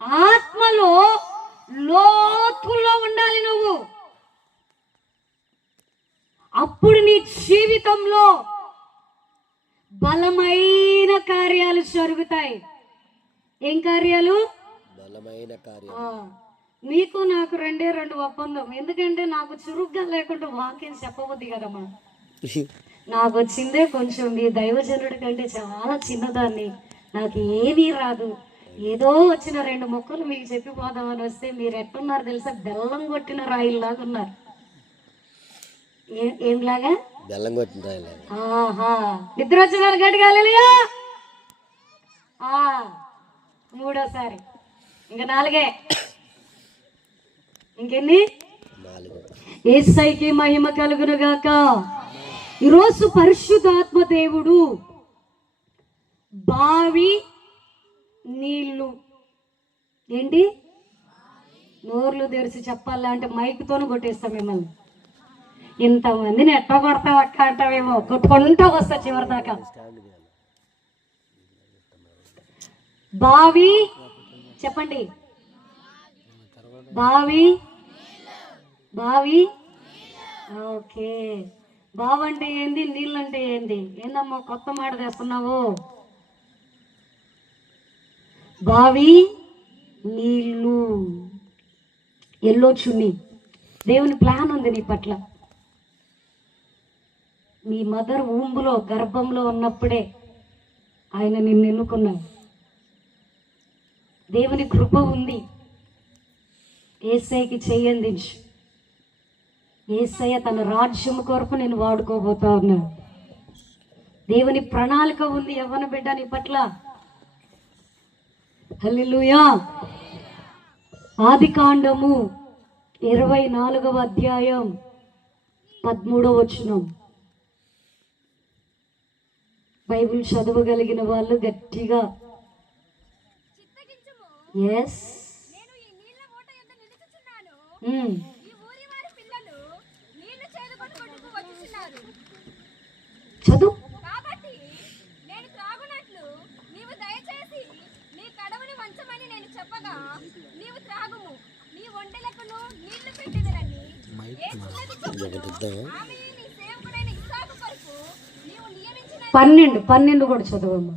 ఆత్మలో లోతుల్లో ఉండాలి నువ్వు. అప్పుడు నీ జీవితంలో బలమైన కార్యాలు జరుగుతాయి. ఏం కార్యాలు? బలమైన కార్యాలు. నీకు నాకు రెండు ఒప్పందం. ఎందుకంటే నాకు చురుగ్గా లేకుండా వాక్యం చెప్పబుద్ది కదమ్మా. నాకు వచ్చిందే కొంచెం. మీ దైవజనుడి కంటే చాలా చిన్నదాన్ని, నాకు ఏమీ రాదు. ఏదో వచ్చిన 2 మొక్కలు మీకు చెప్పిపోదామని వస్తే మీరు ఎట్టున్నారు తెలుసా? బెల్లం కొట్టిన రాయిల్లాగా ఉన్నారు. ఏంలాగా? బెల్లం కొట్టిన రాయిలాగా. ఆహా, నిద్ర వచ్చిన గట్టిగా హల్లెలూయా. మూడోసారి, ఇంకా 4. ఇంకెన్ని? 4. యేసయ్యకి మహిమ కలుగును గాక. ఈరోజు పరిశుద్ధాత్మ దేవుడు బావి నీళ్లు ఏంటి? నోర్లు తెరిచి చెప్పాలంటే మైక్తోనే కొట్టేస్తాం మిమ్మల్ని. ఇంతమందిని ఎట్ట కొడతావు అక్క అంటావేమో, కొట్టుకుంటూ వస్తా చివరి దాకా. బావి చెప్పండి. బావి బావి ఓకే. బావి అంటే ఏంది? నీళ్ళు అంటే ఏంది? ఏందమ్మా కొత్త మాట తెస్తున్నావు? బావి నీళ్ళు, ఎల్లో చున్ని. దేవుని ప్లాన్ ఉంది నీ పట్ల. నీ మదర్ ఊంబులో గర్భంలో ఉన్నప్పుడే ఆయన నిన్ను ఎన్నుకున్నాడు. దేవుని కృప ఉంది. యేసయ్యకి చెయ్యందించు. యేసయ్య తన రాజ్యం కొరకు నేను వాడుకోబోతా ఉన్నాను. దేవుని ప్రణాళిక ఉంది యవ్వన బిడ్డ నీ పట్ల. హల్లెలూయా. ఆదికాండము 24వ అధ్యాయం 13వ వచనం. బైబిల్ చదవగలిగిన వాళ్ళు గట్టిగా ఎస్. చదువు. పన్నెండు కూడా చదవమ్మా.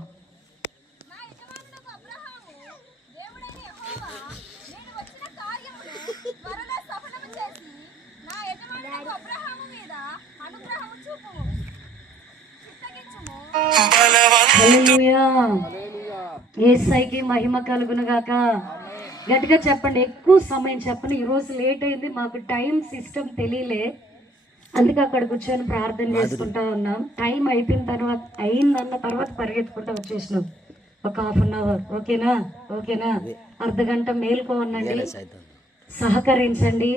యేసయ్యకి మహిమ కలుగును గాక. గట్టిగా చెప్పండి, ఎక్కువ సమయం చెప్పండి. ఈరోజు లేట్ అయింది, మాకు టైం సిస్టమ్ తెలియలే, అందుకే అక్కడ కూర్చొని ప్రార్థన చేసుకుంటా ఉన్నాం. టైం అయిందన్న తర్వాత పరిగెత్తుకుంటా వచ్చేసినాం. ఒక 1/2 అవర్. ఓకేనా? అర్ధగంట మేలుకో ఉండండి, సహకరించండి,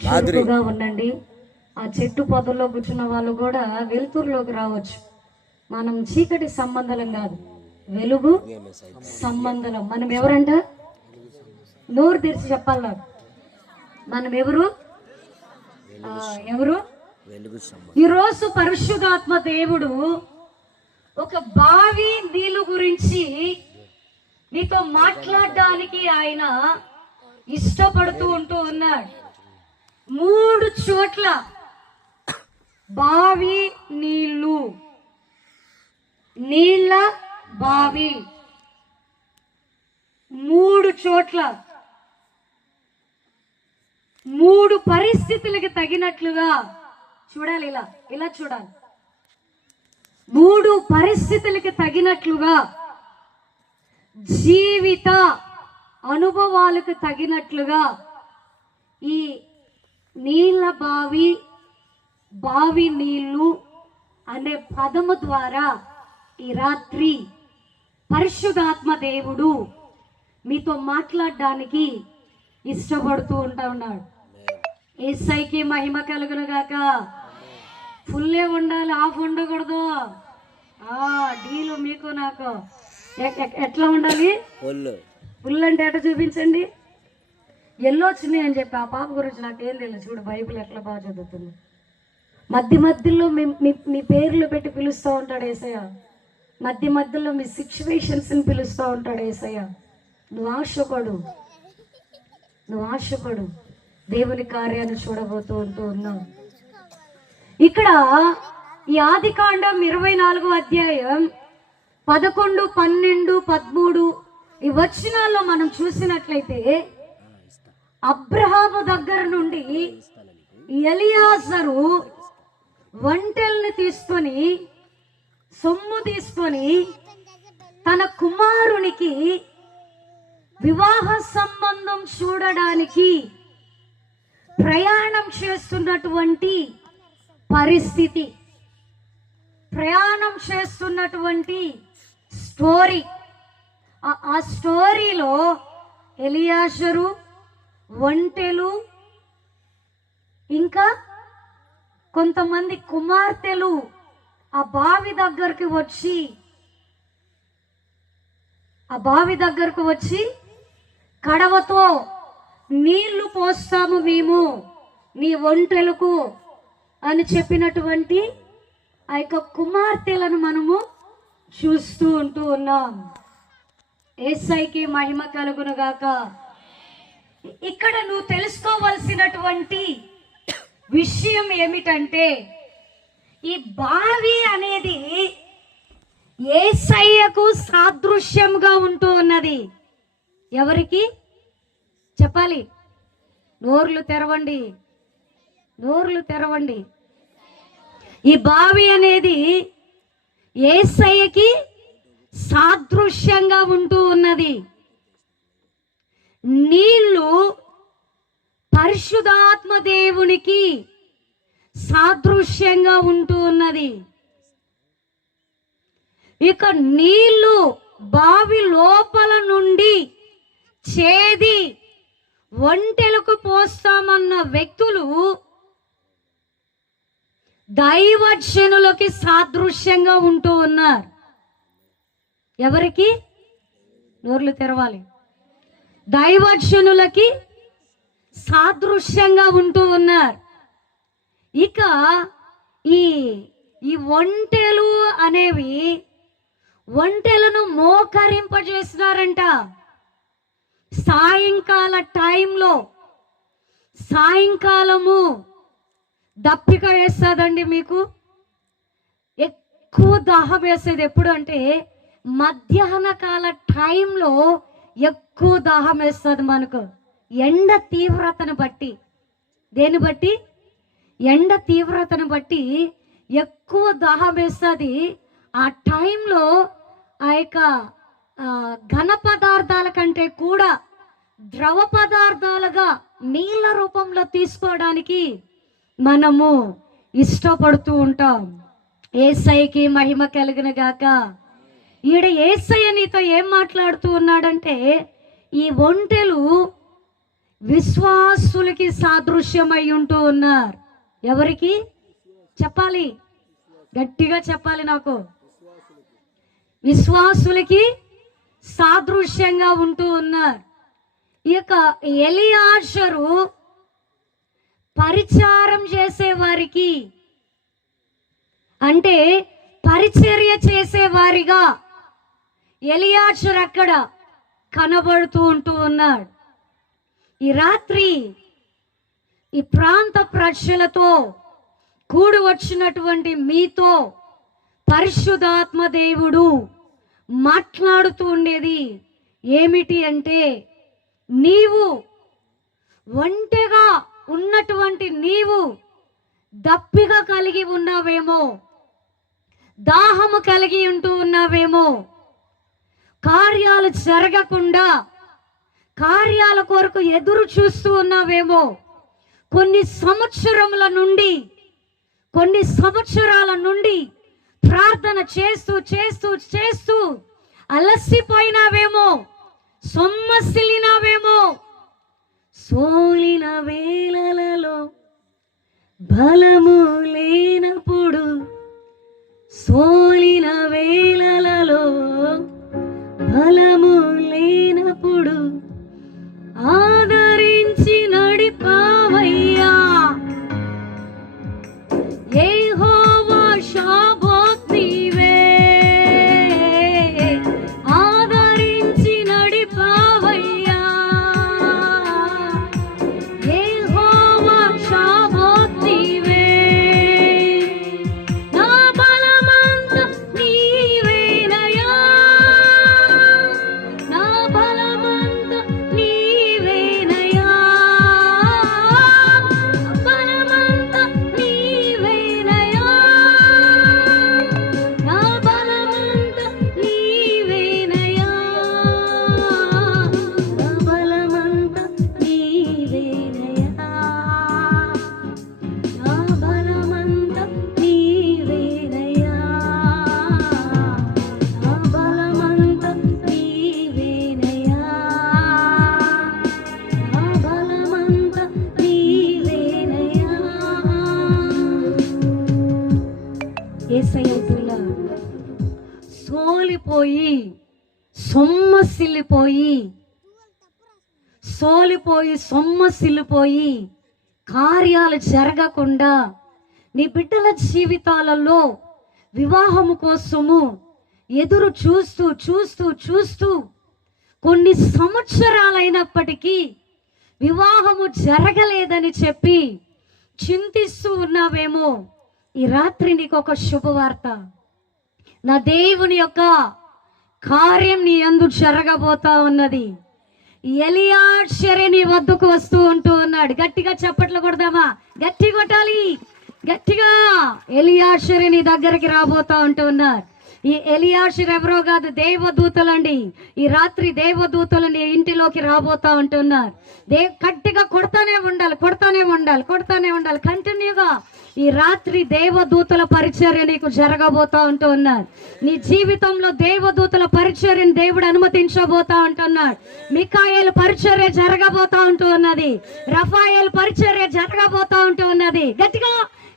చురుకుగా ఉండండి. ఆ చెట్టు పొదల్లో కూర్చున్న వాళ్ళు కూడా వెలుతురులోకి రావచ్చు. మనం చీకటి సంబంధం కాదు, వెలుగు సంబంధం. మనం ఎవరంట? నోరు తెరిచి చెప్పాలి నాకు. మనం ఎవరు? ఈరోజు పరిశుద్ధాత్మ దేవుడు ఒక బావి నీళ్ళు గురించి నీతో మాట్లాడడానికి ఆయన ఇష్టపడుతూ ఉంటూ ఉన్నాడు. 3 చోట్ల బావి నీళ్ళు, నీళ్ళ బావి, 3 చోట్ల 3 పరిస్థితులకి తగినట్లుగా చూడాలి. ఇలా చూడాలి. 3 పరిస్థితులకి తగినట్లుగా, జీవిత అనుభవాలకు తగినట్లుగా ఈ నీళ్ళ బావి నీళ్ళు అనే పదము ద్వారా ఈ రాత్రి పరిశుద్ధాత్మ దేవుడు మీతో మాట్లాడడానికి ఇష్టపడుతూ ఉన్నాడు. యేసయ్యకి మహిమ కలుగును గాక. ఫుల్లే ఉండాలి, ఆఫ్ ఉండకూడదు. డీలు మీకు నాకు ఎట్లా ఉండాలి? ఫుల్ అంటే ఎట్లా చూపించండి. ఎల్లో వచ్చినాయి అని చెప్పి ఆ పాప గురించి నాకేం తెలియదు. చూడు బైబిల్ ఎట్లా బాగా చదువుతుంది. మధ్యలో మీ పేర్లు పెట్టి పిలుస్తూ ఉంటాడు యేసయ్య. మధ్యలో మీ సిచ్యువేషన్స్ని పిలుస్తూ ఉంటాడు యేసయ్య. నువ్వు ఆశపడు, నువ్వు ఆశపడు, దేవుని కార్యాన్ని చూడబోతూ ఉన్నావు. ఇక్కడ ఈ ఆదికాండం 24వ అధ్యాయం 11, 12, 13 ఈ వచనాల్లో మనం చూసినట్లయితే అబ్రహాము దగ్గర నుండి ఎలియాజరు ఒంటెల్ని తీసుకొని, సొమ్ము తీసుకొని తన కుమారునికి వివాహ సంబంధం చూడడానికి ప్రయాణం చేస్తున్నటువంటి పరిస్థితి, ప్రయాణం చేస్తున్నటువంటి స్టోరీ. ఆ స్టోరీలో ఎలియాజరు, ఒంటెలు, ఇంకా కొంతమంది కుమార్తెలు ఆ బావి దగ్గరకు వచ్చి కడవతో నీళ్లు పోస్తాము మేము నీ ఒంటెలకు అని చెప్పినటువంటి ఆ యొక్క కుమార్తెలను మనము చూస్తూ ఉన్నాం. యేసయ్యకి మహిమ కలుగును గాక. ఇక్కడ నువ్వు తెలుసుకోవలసినటువంటి విషయం ఏమిటంటే, ఈ బావి అనేది యేసయ్యకు సాదృశ్యంగా ఉంటూ ఉన్నది. ఎవరికి చెప్పాలి? నోర్లు తెరవండి, నోర్లు తెరవండి. ఈ బావి అనేది యేసయ్యకి సాదృశ్యంగా ఉంటూ ఉన్నది. నీళ్లు పరిశుద్ధాత్మ దేవునికి సాదృశ్యంగా ఉంటూ ఉన్నది. ఇక నీళ్లు బావి లోపల నుండి చేది ఒంటెలకు పోస్తామన్న వ్యక్తులు దైవజనులకి సాదృశ్యంగా ఉంటూ ఉన్నారు. ఎవరికి? నోర్లు తెరవాలి. దైవజనులకి సాదృశ్యంగా ఉంటూ ఉన్నారు. ఇక ఈ ఒంటెలు అనేవి ఒంటెలను మోకరింపజేస్తున్నారంట. సాయంకాల టైంలో, సాయంకాలము దప్పిక వేస్తుందండి. మీకు ఎక్కువ దాహం వేసేది ఎప్పుడు అంటే మధ్యాహ్న కాల టైంలో ఎక్కువ దాహం వేస్తుంది మనకు. ఎండ తీవ్రతను బట్టి, దేని బట్టి? ఎండ తీవ్రతను బట్టి ఎక్కువ దాహం వేస్తుంది. ఆ టైంలో ఆ యొక్క ఘన పదార్థాల కంటే కూడా ద్రవ పదార్థాలుగా నీళ్ళ రూపంలో తీసుకోవడానికి మనము ఇష్టపడుతూ ఉంటాం. యేసయ్యకి మహిమ కలుగును గాక. ఈడ యేసయ్య నీతో ఏం మాట్లాడుతూ ఉన్నాడంటే, ఈ ఒంటెలు విశ్వాసులకి సాదృశ్యమై ఉంటూ ఉన్నారు. ఎవరికి చెప్పాలి? గట్టిగా చెప్పాలి నాకు. విశ్వాసులకి సాదృశ్యంగా ఉంటూ ఉన్నారు. ఇక ఎలియాజరు పరిచారం చేసేవారికి, అంటే పరిచర్య చేసేవారిగా ఎలియాజరు అక్కడ కనబడుతూ ఉంటూ ఉన్నాడు. ఈ రాత్రి ఈ ప్రాంత ప్రజలతో కూడి వచ్చినటువంటి మీతో పరిశుద్ధాత్మ దేవుడు మాట్లాడుతూ ఉండేది ఏమిటి అంటే, నీవు ఒంటెగా ఉన్నటువంటి నీవు దప్పిక కలిగి ఉన్నావేమో, దాహము కలిగి ఉంటూ ఉన్నావేమో, కార్యాలు జరగకుండా కార్యాల కొరకు ఎదురు చూస్తూ ఉన్నావేమో, కొన్ని సంవత్సరాల నుండి ప్రార్థన చేస్తూ చేస్తూ చేస్తూ అలసిపోయినావేమో, సొమ్మసిల్లినావేమో. సోలిన వేళలలో బలము లేనప్పుడు, సోలిన వేళలలో బలము లేనప్పుడు ఆదరించి నడిపావయ్యా. యెహోవా షాబాత్ నీవే, ఆదరించి నడిపావయ్యా. సొమ్మసిల్లిపోయి కార్యాలు జరగకుండా నీ బిడ్డల జీవితాలలో వివాహము కోసము ఎదురు చూస్తూ కొన్ని సంవత్సరాలైనప్పటికీ వివాహము జరగలేదని చెప్పి చింతిస్తూ ఉన్నావేమో, ఈ రాత్రి నీకు ఒక శుభవార్త. నా దేవుని యొక్క కార్యం నీ యందు జరగబోతా ఉన్నది. ఎలియాషరే నీ వద్దకు వస్తూ ఉన్నాడు. గట్టిగా చప్పట్లు కొడదామా? గట్టి కొట్టాలి, గట్టిగా. ఎలియాషరే నీ దగ్గరికి రాబోతా ఉన్నారు. ఈ ఎలియాషర్ ఎవరో కాదు, దేవదూతలండి. ఈ రాత్రి దేవదూతలు నీ ఇంటిలోకి రాబోతా ఉంటున్నారు. గట్టిగా కొడతానే ఉండాలి కంటిన్యూగా. ఈ రాత్రి దేవదూతల పరిచర్య నీకు జరగబోతా ఉన్నారు. నీ జీవితంలో దేవదూతల పరిచర్యను దేవుడు అనుమతించబోతా ఉంటున్నాడు. మికాయేలు పరిచర్య జరగబోతా ఉన్నది. రఫాయేలు పరిచర్య జరగబోతా ఉన్నది. గట్టిగా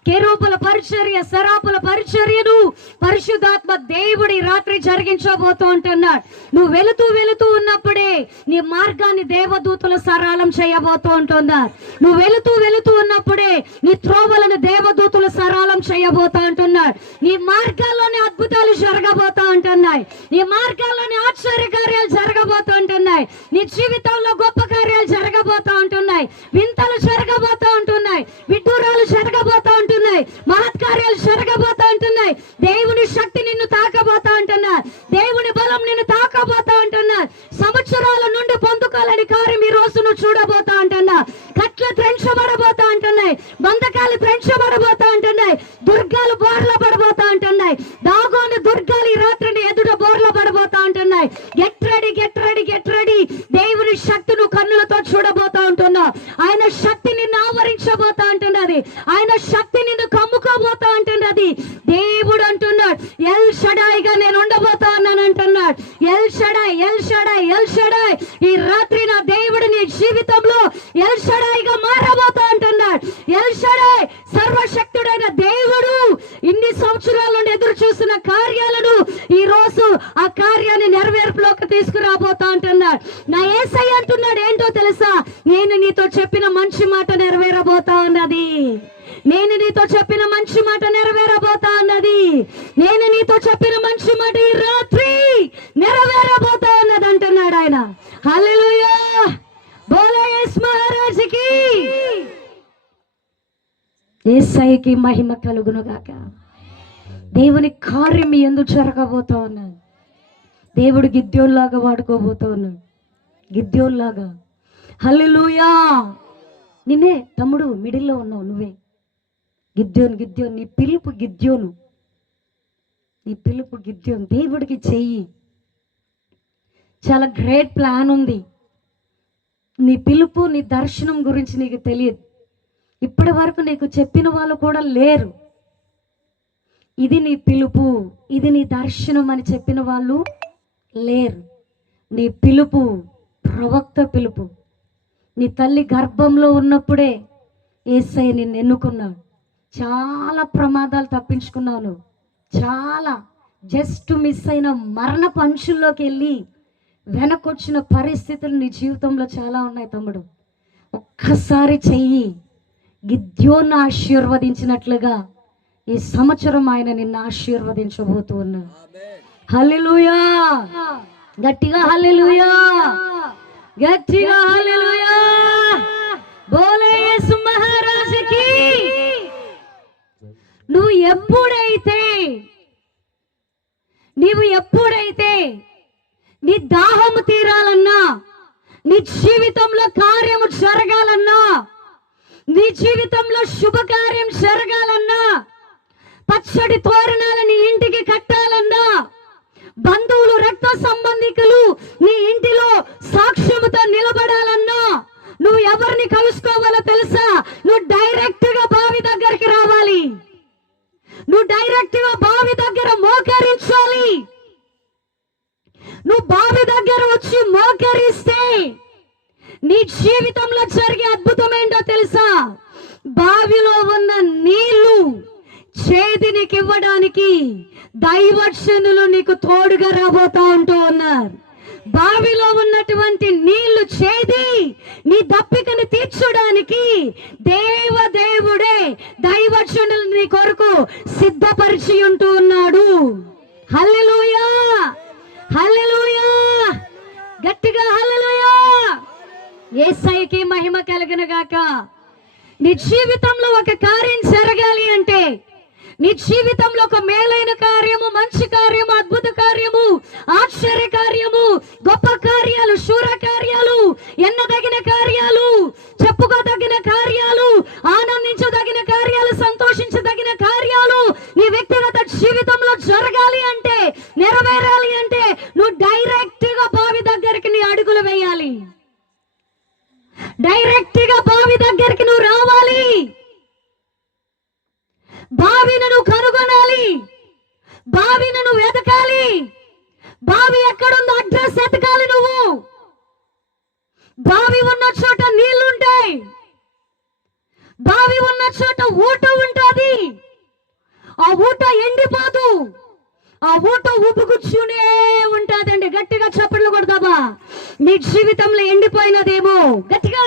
కెరూబుల పరిచర్య, సరాపుల పరిచర్యను పరిశుద్ధాత్మ దేవుడి రాత్రి జరిగించబోతూ ఉంటున్నాడు. నువ్వు వెళుతూ ఉన్నప్పుడే నీ మార్గాన్ని దేవదూతలు సరళం చేయబోతూ ఉంటున్నారు. నువ్వు వెళుతూ ఉన్నప్పుడే నీ త్రోవలను దేవదూతలు సరళం చేయబోతూ ఉంటున్నాడు. నీ మార్గాల్లోనే అద్భుతాలు జరగబోతూ ఉంటున్నాయి. నీ మార్గాల్లోనే ఆశ్చర్య కార్యాలు జరగబోతూ ఉంటున్నాయి. నీ జీవితంలో గొప్ప కార్యాలు జరగబోతూ ఉంటున్నాయి. వింతలు జరగబోతూ ఉంటున్నాయి. విడ్డూరాలు జరగబోతూ ఉంటున్నాయి. మహత్కార్యాలు జరగబోతా ఉంటున్నాయి. దేవుని శక్తి నిన్ను తాకబోతా ఉంటున్నారు. దేవుని బలం నిన్ను తాకబోతా ఉంటున్నారు. సంవత్సరాల నుండి పొందుకోలేని కార్యం ఈ రోజు నువ్వు చూడబోతా ఉంటున్నా. కట్లు త్రెంచబడబోతా ఉంటున్నాయి. బంధకాలు త్రెంచబడబోతా ఉంటున్నాయి. దుర్గాలు బోర్ల పడబోతా ఉంటున్నాయి. దాగోని దుర్గాలు ఈ రాత్రిని ఎదుట బోర్ల పడబోతా ఉంటున్నాయి. Get ready. దేవుని శక్తి నువ్వు కన్నులతో చూడబోతా ఉంటున్నావు. ఆయన శక్తి నిన్ను ఆవరించబోతా ఉంటున్నది. ఆయన శక్తి నిన్ను కమ్ముకోబోతా ఉంటున్నది. దేవుడు అంటున్నాడు, ఎల్ షడాయిగా నేను ఉండబోతా ఉన్నాను అంటున్నాడు. L Shaddai. ఈ రాత్రి నా దేవుడు నీ జీవితంలో ఎల్ షడాయిగా మారబోతా అంటున్నాడు. ఎల్ షడాయ్, సర్వశక్తుడైన దేవుడు ఇన్ని సంవత్సరాల నుండి ఎదురు చూసిన కార్యాలను ఈ రోజు ఆ కార్యాన్ని నెరవేర్పులోకి తీసుకురాబోతా అంటున్నాడు. నా యేసయ్య అంటున్నాడు ఏంటో తెలుసా? నేను నీతో చెప్పిన మంచి మాట నెరవేరబోతా ఉన్నది. నేను నీతో చెప్పిన మంచి మాట నెరవేరబోతా ఉన్నది. నేను నీతో చెప్పిన మంచి మాట ఈ రాత్రి నెరవేరబోతా ఉన్నది అంటున్నాడు ఆయన. హల్లెలూయా, బోలో యేసు మహారాజుకి. యేసయ్యకి మహిమ కలుగును గాక. దేవుని కార్యం ఎందుకు జరగబోతా ఉన్నది. దేవుడు గిద్యోన్లాగా వాడుకోబోతా ఉన్నాడు. గిద్యోన్లాగా. హల్లెలూయా. నిన్నే తమ్ముడు మిడిల్లో ఉన్నావు నువ్వే. గిద్యోను నీ పిలుపు గిద్యోను. దేవుడికి చెయ్యి. చాలా గ్రేట్ ప్లాన్ ఉంది. నీ పిలుపు, నీ దర్శనం గురించి నీకు తెలియదు. ఇప్పటి వరకు నీకు చెప్పిన వాళ్ళు కూడా లేరు. ఇది నీ పిలుపు, ఇది నీ దర్శనం అని చెప్పిన వాళ్ళు లేరు. నీ పిలుపు ప్రవక్త పిలుపు. నీ తల్లి గర్భంలో ఉన్నప్పుడే యేసయ్య నిన్ను ఎన్నుకున్నాడు. చాలా ప్రమాదాలు తప్పించుకున్నావు. చాలా జస్ట్ మిస్ అయిన మరణ పంచుల్లోకి వెళ్ళి వెనకొచ్చిన పరిస్థితులు నీ జీవితంలో చాలా ఉన్నాయి తమ్ముడు. ఒక్కసారి చెయ్యి. గిద్యోను ఆశీర్వదించినట్లుగా ఈ సంవత్సరం ఆయన నిన్ను ఆశీర్వదించబోతూ ఉన్నాడు. హల్లెలూయా. గట్టిగా హల్లెలూయా. బోలో యేసు మహారాజుకి. నువ్వు ఎప్పుడైతే నీ దాహము తీరాలన్నా, నీ జీవితంలో కార్యము జరగాలన్నా, నీ జీవితంలో శుభకార్యం జరగాలన్నా, పచ్చడి తోరణాలు నీ ఇంటికి కట్టాలన్నా, బంధువులు రక్త సంబంధికులు నీ ఇంటిలో సాక్ష్యముతో నిలబడాలన్నా, నువ్వు ఎవరిని కలుసుకోవాలో తెలుసా? నువ్వు డైరెక్ట్ గా బావి దగ్గరికి రావాలి. నువ్వు డైరెక్ట్ గా బావి దగ్గర మోకరించాలి. నువ్వు బావి దగ్గర వచ్చి మోకరిస్తే నీ జీవితంలో జరిగే అద్భుతం ఏంటో తెలుసా? బావిలో ఉన్న నీళ్లు చేతి నీకు ఇవ్వడానికి దైవజనులు నీకు తోడుగా రాబోతా ఉంటూ ఉన్నారు. బావిలో ఉన్నటువంటి నీళ్లు చేది నీ దప్పికను తీర్చడానికి దేవుడే దైవజనులు నీ కొరకు సిద్ధపరిచి ఉంటూ ఉన్నాడు. హల్లెలూయా, హల్లెలూయా, గట్టిగా హల్లెలూయా. యేసయ్యకి మహిమ కలుగును గాక. నీ జీవితంలో ఒక కార్యం జరగాలి అంటే, నీ జీవితంలో ఒక మేలైన కార్యము, మంచి కార్యము, అద్భుత కార్యము, ఆశ్చర్య కార్యము, గొప్ప కార్యాలు, శూర కార్యాలు, ఎన్నదగిన కార్యాలు, చెప్పుకోదగిన కార్యాలు, ఆనందించదగిన కార్యాలు, సంతోషించదగిన కార్యాలు నీ వ్యక్తిగత జీవితంలో జరగాలి అంటే, నెరవేరాలి అంటే, నువ్వు డైరెక్ట్ గా బావి దగ్గరికి నీ అడుగులు వేయాలి. డైరెక్ట్ గా బావి దగ్గరికి నువ్వు రావాలి. బావిని నువ్వు కనుగొనాలి. బావిని నువ్వు వెతకాలి. బావి ఎక్కడుందో అడ్రస్ ఎతకాలి. నువ్వు బావి ఉన్న చోట నీళ్లుంటాయి. బావి ఉన్న చోట ఊట ఉంటుంది. ఆ ఊట ఎండిపోదు. ఆ ఊట ఉబ్బుకుచ్చునే ఉంటాదండి. గట్టిగా చప్పట్లు కొడతావా? నీ జీవితంలో ఎండిపోయినదేమో, గట్టిగా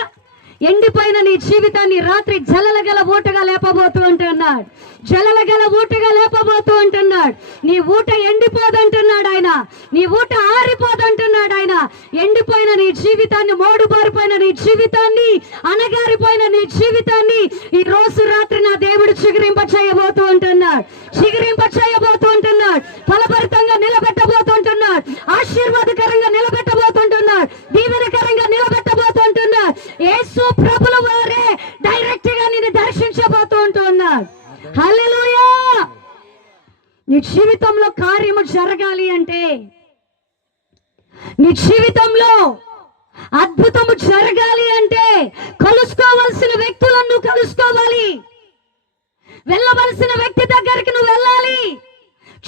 ఎండిపోయిన నీ జీవితాన్ని రాత్రి జలల గల ఊటగా లేపబోతూ అంటున్నాడు. జలల గల ఊటగా లేపబోతూ అంటున్నాడు. నీ ఊట ఎండిపోదంటున్నాడు ఆయన. నీ ఊట ఆరిపోదంటున్నాడు ఆయన. ఎండిపోయిన నీ జీవితాన్ని, మోడుబారిపోయిన నీ జీవితాన్ని, అనగారిపోయిన నీ జీవితాన్ని ఈ రోజు రాత్రి నా దేవుడు చిగురింప చేయబోతూ ఉంటున్నాడు. చిగురింప చేయబోతూ ఉంటున్నాడు. ఫలభరితంగా నిలబెట్టబోతుంటున్నాడు. ఆశీర్వాదకరంగా నిలబెట్టబోతుంటున్నాడు. దీవెనకరంగా నిలబెట్టబోతుంటున్నాడు. యేసు ప్రభుల వారే డైరెక్ట్ గా నిన్ను దర్శించబోతూ ఉంటున్నాడు. హల్లెలూయా. నీ జీవితంలో కార్యము జరగాలి అంటే, నీ జీవితంలో అద్భుతము జరగాలి అంటే, కలుసుకోవలసిన వ్యక్తులను నువ్వు కలుసుకోవాలి. వెళ్ళవలసిన వ్యక్తి దగ్గరికి నువ్వు వెళ్ళాలి.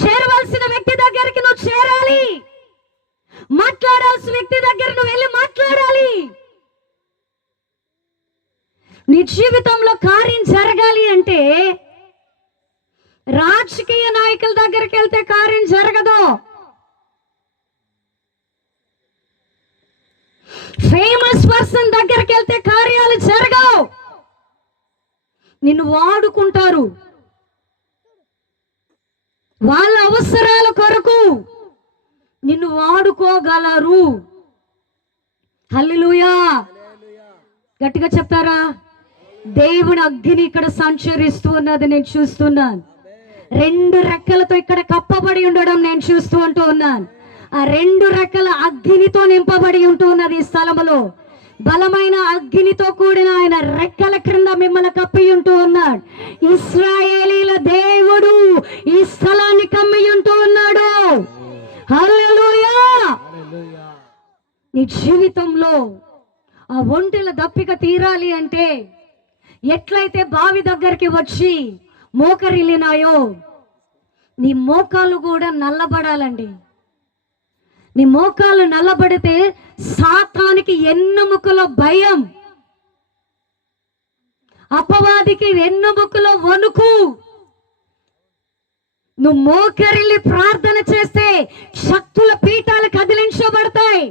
చేరవలసిన వ్యక్తి దగ్గరికి నువ్వు చేరాలి. మాట్లాడాల్సిన వ్యక్తి దగ్గర నువ్వు వెళ్ళి మాట్లాడాలి. నీ జీవితంలో కార్యం జరగాలి అంటే, రాజకీయ నాయకుల దగ్గరికి వెళ్తే కార్యం జరగదు. ఫేమస్ పర్సన్ దగ్గరికి వెళ్తే కార్యాలు జరగవు. నిన్ను వాడుకుంటారు. వాళ్ళ అవసరాల కొరకు నిన్ను వాడుకోగలరు. హల్లెలూయా. గట్టిగా చెప్తారా? దేవుని అగ్ని ఇక్కడ సంచరిస్తూ ఉన్నది నేను చూస్తున్నాను. 2 రెక్కలతో ఇక్కడ కప్పబడి ఉండడం నేను చూస్తూ ఉంటూ ఉన్నాను. ఆ 2 రెక్కల అగ్నితో నింపబడి ఉంటూ ఉన్నది ఈ స్థలములో. బలమైన అగ్నితో కూడిన ఆయన రెక్కల క్రింద మిమ్మల్ని కప్పి ఉంటూ ఉన్నాడు. ఇశ్రాయేలీల దేవుడు ఈ స్థలాన్ని కమ్మి ఉంటూ ఉన్నాడు. హల్లెలూయా. నీ జీవితంలో ఆ ఒంటెల దప్పిక తీరాలి అంటే, ఎట్లయితే బావి దగ్గరికి వచ్చి మోకరిల్లినాయో, నీ మోకాలు కూడా నల్లబడాలండి. నీ మోకాలు నల్లబడితే సాతానికి ఎన్నుముకలో భయం, అపవాదికి ఎన్నుముకలో వణుకు. నువ్వు మోకరిల్లి ప్రార్థన చేస్తే శక్తుల పీఠాలు కదిలించబడతాయి.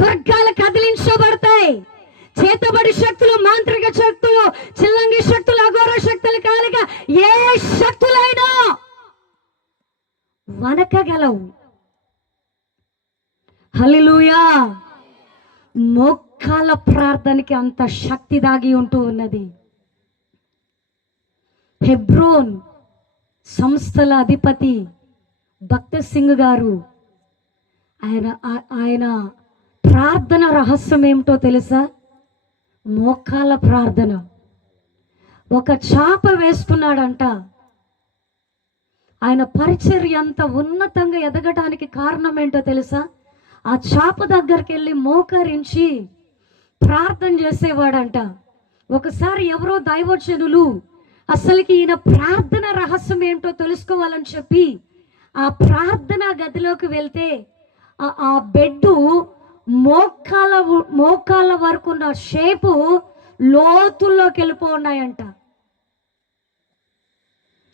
దుర్గాలు కదిలించబడతాయి. చేతబడి శక్తులు, మాంత్రిక శక్తులు, చిల్లంగి శక్తులు, అఘోర శక్తులు కాలిగా ఏ శక్తులైనా వనకగలవు. హల్లెలూయా. మోకాల ప్రార్థనకి అంత శక్తి దాగి ఉంటూ ఉన్నది. హెబ్రోన్ సంస్థల అధిపతి భక్త సింగ్ గారు, ఆయన ప్రార్థన రహస్యం ఏమిటో తెలుసా? మోకాల ప్రార్థన. ఒక చాప వేసుకున్నాడంట. ఆయన పరిచర్య అంత ఉన్నతంగా ఎదగటానికి కారణం ఏంటో తెలుసా? ఆ చాప దగ్గరికి వెళ్ళి మోకరించి ప్రార్థన చేసేవాడంట. ఒకసారి ఎవరో దైవజనులు అసలుకి ఈయన ప్రార్థన రహస్యం ఏంటో తెలుసుకోవాలని చెప్పి ఆ ప్రార్థన గదిలోకి వెళ్తే ఆ బెడ్డు మోకాల వరకు ఉన్న షేపు లోతుల్లోకి వెళ్ళిపోన్నాయంట.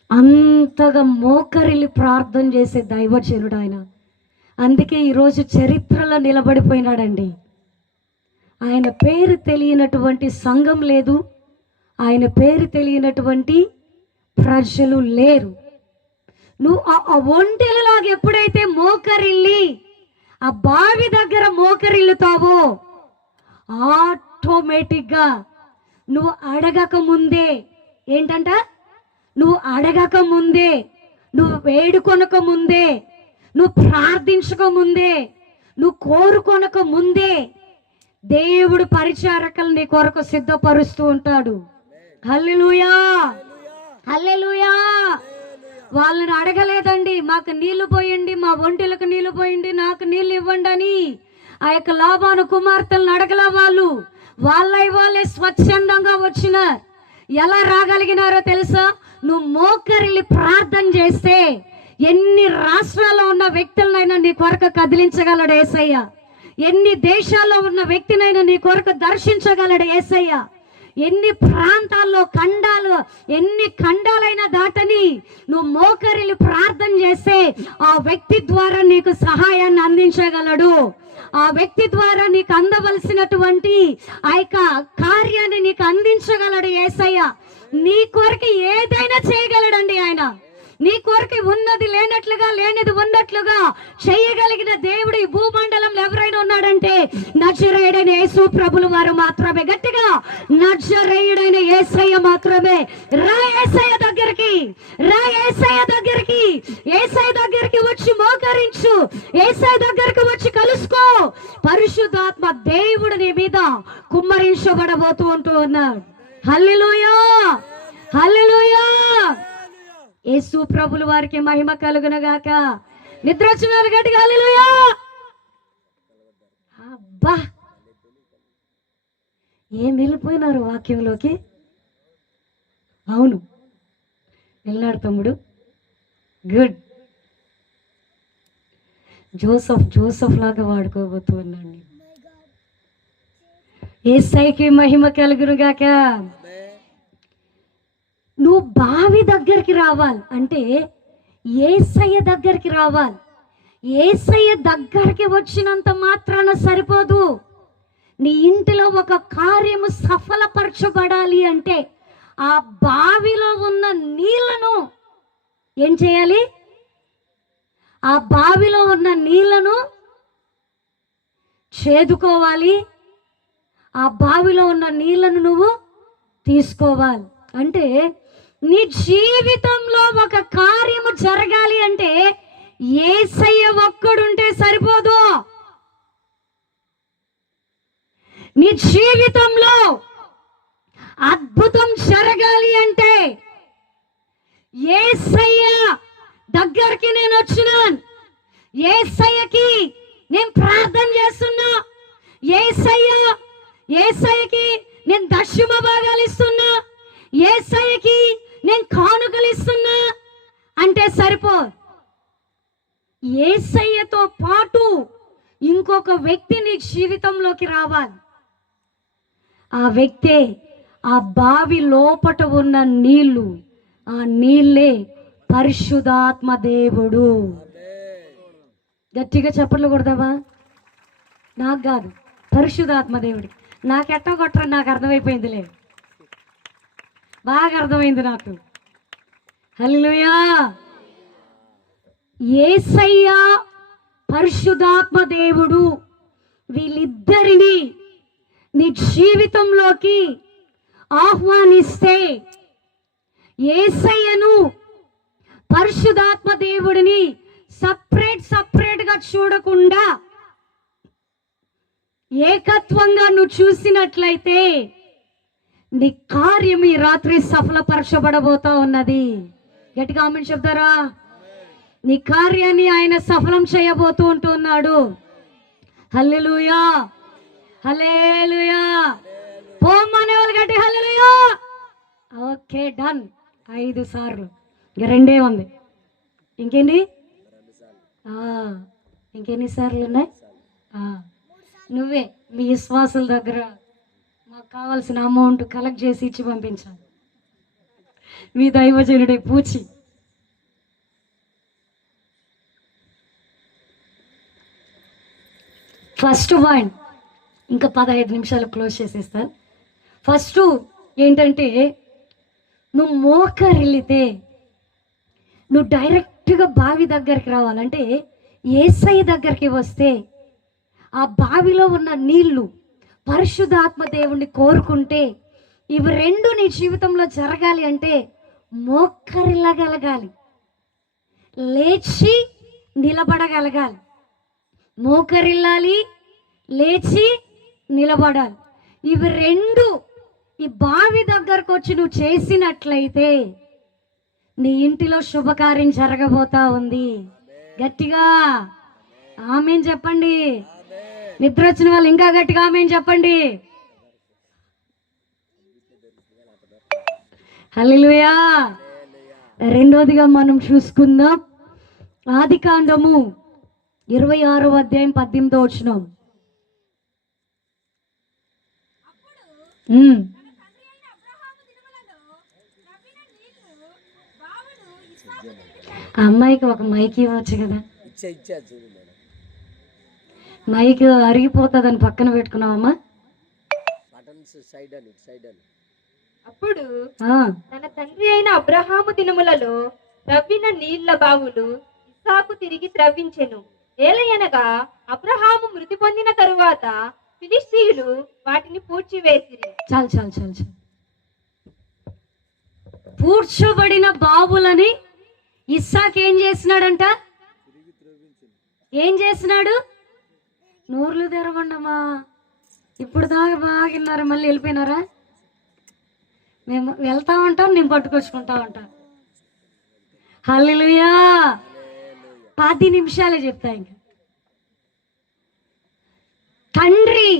అంతగా మోకరిల్లి ప్రార్థన చేసే దైవజనుడు ఆయన. అందుకే ఈరోజు చరిత్రలో నిలబడిపోయినాడండి. ఆయన పేరు తెలియనటువంటి సంఘం లేదు, ఆయన పేరు తెలియనటువంటి ప్రజలు లేరు. నువ్వు ఆ ఒంటెలలాగా ఎప్పుడైతే మోకరిల్లి ఆ బావి దగ్గర మోకరిల్లుతావో ఆటోమేటిక్గా నువ్వు అడగక ముందే ఏంటంట, నువ్వు అడగక ముందే, నువ్వు వేడుకొనక ముందే, నువ్వు ప్రార్థించక ముందే, నువ్వు కోరుకొనక ముందే దేవుడు పరిచారకులు నీ కొరకు సిద్ధపరుస్తూ ఉంటాడు. హల్లెలూయా, హల్లెలూయా. వాళ్ళని అడగలేదండి, మాకు నీళ్లు పోయండి, మా ఒంటెలకు నీళ్లు పోయండి, నాకు నీళ్లు ఇవ్వండి అని ఆ యొక్క లాబాను కుమార్తెలను అడగల. వాళ్ళే స్వచ్ఛందంగా వచ్చినారు. ఎలా రాగలిగినారో తెలుసా? నువ్వు మోకరిల్లి ప్రార్థన చేస్తే ఎన్ని రాష్ట్రాల్లో ఉన్న వ్యక్తులనైనా నీ కొరకు కదిలించగలడు యేసయ్య. ఎన్ని దేశాల్లో ఉన్న వ్యక్తినైనా నీ కొరకు దర్శించగలడు యేసయ్య. ఎన్ని ప్రాంతాల్లో ఎన్ని ఖండాలైనా దాటని నువ్వు మోకరిల్లి ప్రార్థన చేస్తే ఆ వ్యక్తి ద్వారా నీకు సహాయాన్ని అందించగలడు. ఆ వ్యక్తి ద్వారా నీకు అందవలసినటువంటి ఆ యొక్క కార్యాన్ని నీకు అందించగలడు యేసయ్య. నీ కొరకు ఏదైనా చేయగలడండి ఆయన. నీ కొరకు ఉన్నది లేనట్లుగా, లేనిది ఉన్నట్లుగా చేయగలిగిన దేవుడు ఈ భూమండలంలో ఎవరైనా ఉన్నాడంటే నజరేయుడైన యేసు ప్రభుల వారు మాత్రమే. గట్టిగా నజరేయుడైన యేసయ్య మాత్రమే. రా యేసయ్య దగ్గరికి, రా యేసయ్య దగ్గరికి, యేసయ్య దగ్గరికి వచ్చి మోకరించు, యేసయ్య దగ్గరికి వచ్చి కలుసుకో. పరిశుద్ధాత్మ దేవుడు నీ మీద కుమ్మరించబడబోతూ ఉంటూ ఉన్నాడు. హల్లెలూయా, హల్లెలూయా. యేసు ప్రభుల వారికి మహిమ కలుగునగాక. నిద్ర వచ్చిన వాళ్ళు గట్టిగా హల్లెలూయా. అబ్బా, ఏం వెళ్ళిపోయినారు వాక్యంలోకి. అవును, వెళ్ళాడు తమ్ముడు. గుడ్. జోసఫ్ లాగా వాడుకోబోతూ ఉన్నాను. యేసయ్యకి మహిమ కలుగునుగాక. నువ్వు బావి దగ్గరికి రావాలి అంటే యేసయ్య దగ్గరికి రావాలి. యేసయ్య దగ్గరికి వచ్చినంత మాత్రాన సరిపోదు. నీ ఇంటిలో ఒక కార్యము సఫలపరచబడాలి అంటే ఆ బావిలో ఉన్న నీళ్లను ఏం చేయాలి? ఆ బావిలో ఉన్న నీళ్లను చేదుకోవాలి. ఆ బావిలో ఉన్న నీళ్లను నువ్వు తీసుకోవాలి. అంటే నీ జీవితంలో ఒక కార్యము జరగాలి అంటే యేసయ్య ఒక్కడుంటే సరిపోదు. నీ జీవితంలో అద్భుతం జరగాలి అంటే యేసయ్య దగ్గరికి నేను వచ్చినాను, యేసయ్యకి నేను ప్రార్థన చేస్తున్నా, యేసయ్యకి నేను దశమ భాగాలు ఇస్తున్నా, యేసయ్యకి నేను కానుకలు ఇస్తున్నా అంటే సరిపో. యేసయ్యతో పాటు ఇంకొక వ్యక్తి నీ జీవితంలోకి రావాలి. ఆ వ్యక్తే ఆ బావి లోపట ఉన్న నీళ్లు. ఆ నీళ్ళే పరిశుద్ధాత్మ దేవుడు. గట్టిగా చప్పట్లు కొడదావా? నాకు కాదు, పరిశుద్ధాత్మ దేవుడికి. నాకెట్టో కొట్టరా, నాకు అర్థమైపోయిందిలే, బాగా అర్థమైంది నాకు. హల్లెలూయా. యేసయ్య, పరిశుద్ధాత్మ దేవుడు, వీళ్ళిద్దరిని నీ జీవితంలోకి ఆహ్వానిస్తే యేసయ్యను, పరిశుద్ధాత్మ దేవుడిని సపరేట్ గా చూడకుండా ఏకత్వంగా నువ్వు చూసినట్లయితే నీ కార్యం ఈ రాత్రి సఫలపరచబడబోతా ఉన్నది. గట్టిగా ఆమేన్ చెప్తారా? నీ కార్యాన్ని ఆయన సఫలం చేయబోతూ ఉంటున్నాడు. హల్లెలూయా, హల్లెలూయా. పోమనే వాళ్ళు గట్టి హల్లెలూయా. Okay, done. 5 సార్లు, ఇక 2 ఉంది. ఇంకేంటి? ఇంకెన్ని సార్లు ఉన్నాయి? నువ్వే మీ విశ్వాసుల దగ్గర మాకు కావాల్సిన అమౌంట్ కలెక్ట్ చేసి ఇచ్చి పంపించాలి. మీ దైవజనుడే పూచి. ఫస్ట్ పాయింట్, ఇంకా 15 నిమిషాలు క్లోజ్ చేసేస్తాను. ఫస్ట్ ఏంటంటే, నువ్వు మోకరిల్లితే, నువ్వు డైరెక్ట్గా బావి దగ్గరికి రావాలంటే యేసయ్య దగ్గరికి వస్తే ఆ బావిలో ఉన్న నీళ్లు పరిశుద్ధాత్మ దేవుణ్ణి కోరుకుంటే, ఇవి రెండు నీ జీవితంలో జరగాలి అంటే మోకరిల్లగలగాలి, లేచి నిలబడగలగాలి. మోకరిల్లాలి, లేచి నిలబడాలి. ఇవి రెండు ఈ బావి దగ్గరకు వచ్చి నువ్వు చేసినట్లయితే నీ ఇంటిలో శుభకార్యం జరగబోతా ఉంది. గట్టిగా ఆమేన్ చెప్పండి. నిద్ర వచ్చిన వాళ్ళు ఇంకా గట్టిగా ఆమేన్ చెప్పండి. హల్లెలూయా. రెండోదిగా మనం చూసుకుందాం, ఆదికాండము 26వ అధ్యాయం 18వ వచనం. ఆ అమ్మాయికి ఒక మైక్ ఇవ్వచ్చు కదా, ఇచ్చా చూడు మేడం. మైక్ అరిగిపోతుందని పక్కన పెట్టుకున్నావమ్మా. బటన్స్ సైడ్ అని సైడ్ అని. అప్పుడు ఆ, తన తండ్రి అయిన అబ్రహాము దినములలో త్రవ్విన నీళ్ల బావులు ఇస్సాకు తిరిగి త్రవ్వించెను. ఏలయనగా అబ్రహాము మృతి పొందిన తరువాత ఫిలిష్తీయులు వాటిని పూడ్చివేసిరి. చాలు చాలు చాలు చాలు. పూడ్చబడిన బావులని ఇస్సాకు ఏం చేసినాడంట? ఏం చేసినాడు? నోర్లు తెరవండమ్మా. ఇప్పుడు దాకా బాగిన్నారు, మళ్ళీ వెళ్ళిపోయినారా? మేము వెళ్తా ఉంటాం, నేను పట్టుకొచ్చుకుంటా ఉంటా. హల్లెలూయా. 10 నిమిషాలే చెప్తా. ఇంకా తండ్రి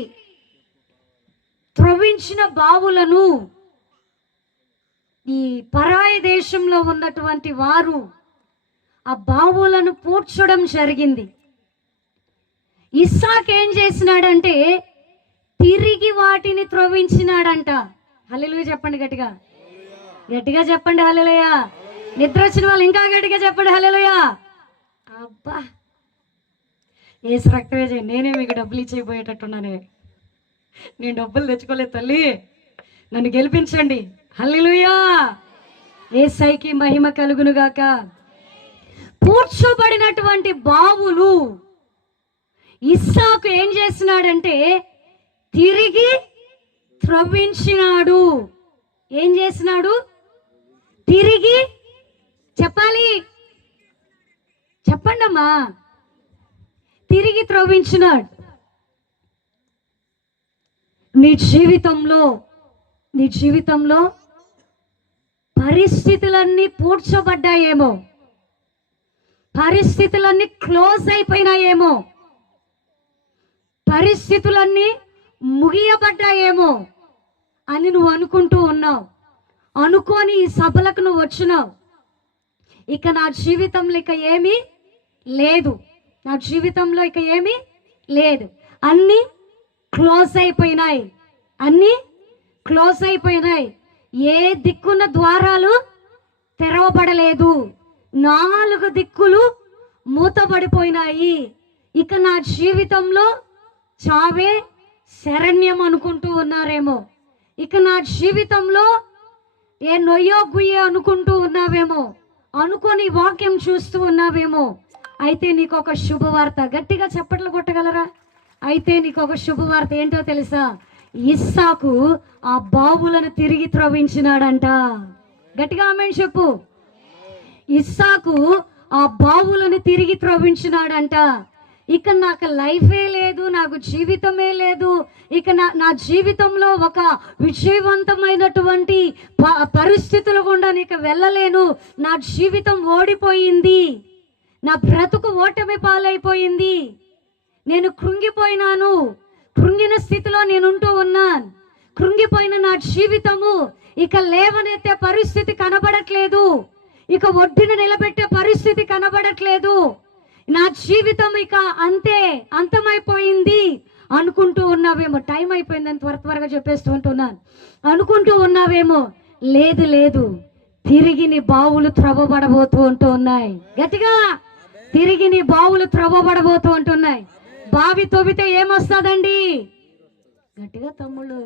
త్రవ్వించిన బావులను ఈ పరాయి దేశంలో ఉన్నటువంటి వారు ఆ బావులను పూడ్చడం జరిగింది. ఇస్సాకు ఏం చేసినాడంటే తిరిగి వాటిని త్రవ్వించినాడంట. హల్లెలూయా చెప్పండి గట్టిగా. గట్టిగా చెప్పండి హల్లెలూయా. నిద్ర వచ్చిన వాళ్ళు ఇంకా గట్టిగా చెప్పండి హల్లెలూయా. అబ్బా, ఏసు రక్తమే చేయండి. నేనే మీకు డబ్బులు ఇచ్చేయబోయేటట్టున్నానే. నేను డబ్బులు తెచ్చుకోలేదు తల్లి, నన్ను గెలిపించండి. హల్లెలూయా. యేసయ్యకి మహిమ కలుగును గాక. పూడ్చబడినటువంటి బావులు ఇస్సాకు ఏం చేసినాడంటే తిరిగి త్రవ్వించినాడు. ఏం చేసినాడు? తిరిగి చెప్పాలి, చెప్పండమ్మా. తిరిగి త్రవ్వించినాడు. నీ జీవితంలో పరిస్థితులన్నీ పూడ్చబడ్డాయేమో, పరిస్థితులన్నీ క్లోజ్ అయిపోయినాయేమో, పరిస్థితులన్నీ ముగియబడ్డాయేమో అని నువ్వు అనుకుంటూ ఉన్నావు. అనుకోని ఈ సభలకు నువ్వు వచ్చినావు. ఇక నా జీవితంలో ఇక ఏమీ లేదు, నా జీవితంలో ఇక ఏమీ లేదు, అన్నీ క్లోజ్ అయిపోయినాయి, అన్నీ క్లోజ్ అయిపోయినాయి. ఏ దిక్కున్న ద్వారాలు తెరవబడలేదు, 4 దిక్కులు మూతబడిపోయినాయి. ఇక నా జీవితంలో చావే శరణ్యం అనుకుంటూ ఉన్నారేమో, ఇక నా జీవితంలో ఏ నొయ్యో గుయ్యో అనుకుంటూ ఉన్నావేమో, అనుకొని వాక్యం చూస్తూ ఉన్నావేమో. అయితే నీకు ఒక శుభవార్త. గట్టిగా చప్పట్లు కొట్టగలరా? అయితే నీకు ఒక శుభవార్త. ఏంటో తెలుసా? ఇస్సాకు ఆ బావులను తిరిగి త్రవ్వించినాడంట. గట్టిగా ఆమేన్ చెప్పు. ఇస్సాకు ఆ బావులను తిరిగి త్రవ్వించినాడంట. ఇక నాకు లైఫే లేదు, నాకు జీవితమే లేదు, ఇక నా జీవితంలో ఒక విజయవంతమైనటువంటి పరిస్థితులు గుండా నీకు వెళ్ళలేను, నా జీవితం ఓడిపోయింది, నా బ్రతుకు ఓటమి పాలైపోయింది, నేను కృంగిపోయినాను, కృంగిన స్థితిలో నేనుంటూ ఉన్నాను, కృంగిపోయిన నా జీవితము ఇక లేవనెత్తే పరిస్థితి కనబడట్లేదు, ఇక ఒడ్డున నిలబెట్టే పరిస్థితి కనబడట్లేదు, నా జీవితం ఇక అంతమైపోయింది అనుకుంటూ ఉన్నావేమో. టైం అయిపోయిందని త్వరగా చెప్పేస్తూ ఉంటున్నాను. అనుకుంటూ ఉన్నావేమో. లేదు లేదు, తిరిగి నీ బావులు త్రవ్వబడబోతూ ఉంటూ ఉన్నాయి. గట్టిగా, తిరిగి నీ బావులు త్రవ్వబడబోతూ ఉంటున్నాయి. బావి తవ్వితే ఏమొస్తుందండి? గట్టిగా తమ్ముళ్ళు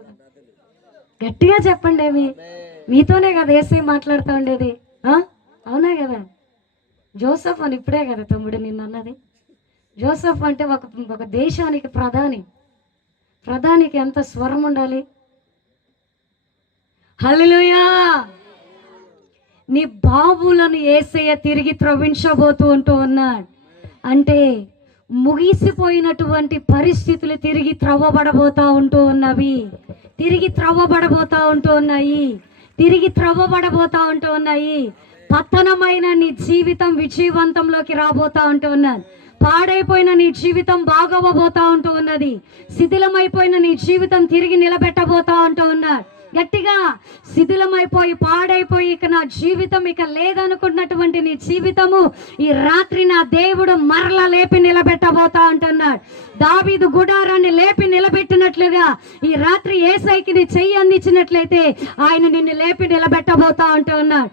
గట్టిగా చెప్పండి. మీతోనే కదా ఏసై మాట్లాడుతూ ఉండేది, అవునా కదా? జోసెఫ్ అని ఇప్పుడే కదా తమ్ముడు నిన్న అన్నది. జోసెఫ్ అంటే ఒక దేశానికి ప్రధానికి ఎంత స్వరం ఉండాలి. హల్లెలూయా. నీ బావులను యేసయ్య తిరిగి త్రవ్వించబోతూ ఉన్నాడు. అంటే ముగిసిపోయినటువంటి పరిస్థితులు తిరిగి త్రవ్వబడబోతా ఉన్నాయి. పతనమైన నీ జీవితం విజయవంతంలోకి రాబోతా ఉన్నది. పాడైపోయిన నీ జీవితం బాగవ్వబోతా ఉన్నది. శిథిలమైపోయిన నీ జీవితం తిరిగి నిలబెట్టబోతా ఉన్నది. గట్టిగా శిథిలమైపోయి పాడైపోయి ఇక నా జీవితం ఇక లేదనుకున్నటువంటి నీ జీవితము ఈ రాత్రి నా దేవుడు మరలా లేపి నిలబెట్టబోతా అంటున్నాడు. దావీదు గుడారాన్ని లేపి నిలబెట్టినట్లుగా ఈ రాత్రి యేసయ్యకి నీ చెయ్యి అందించినట్లయితే ఆయన నిన్ను లేపి నిలబెట్టబోతా ఉంటున్నాడు.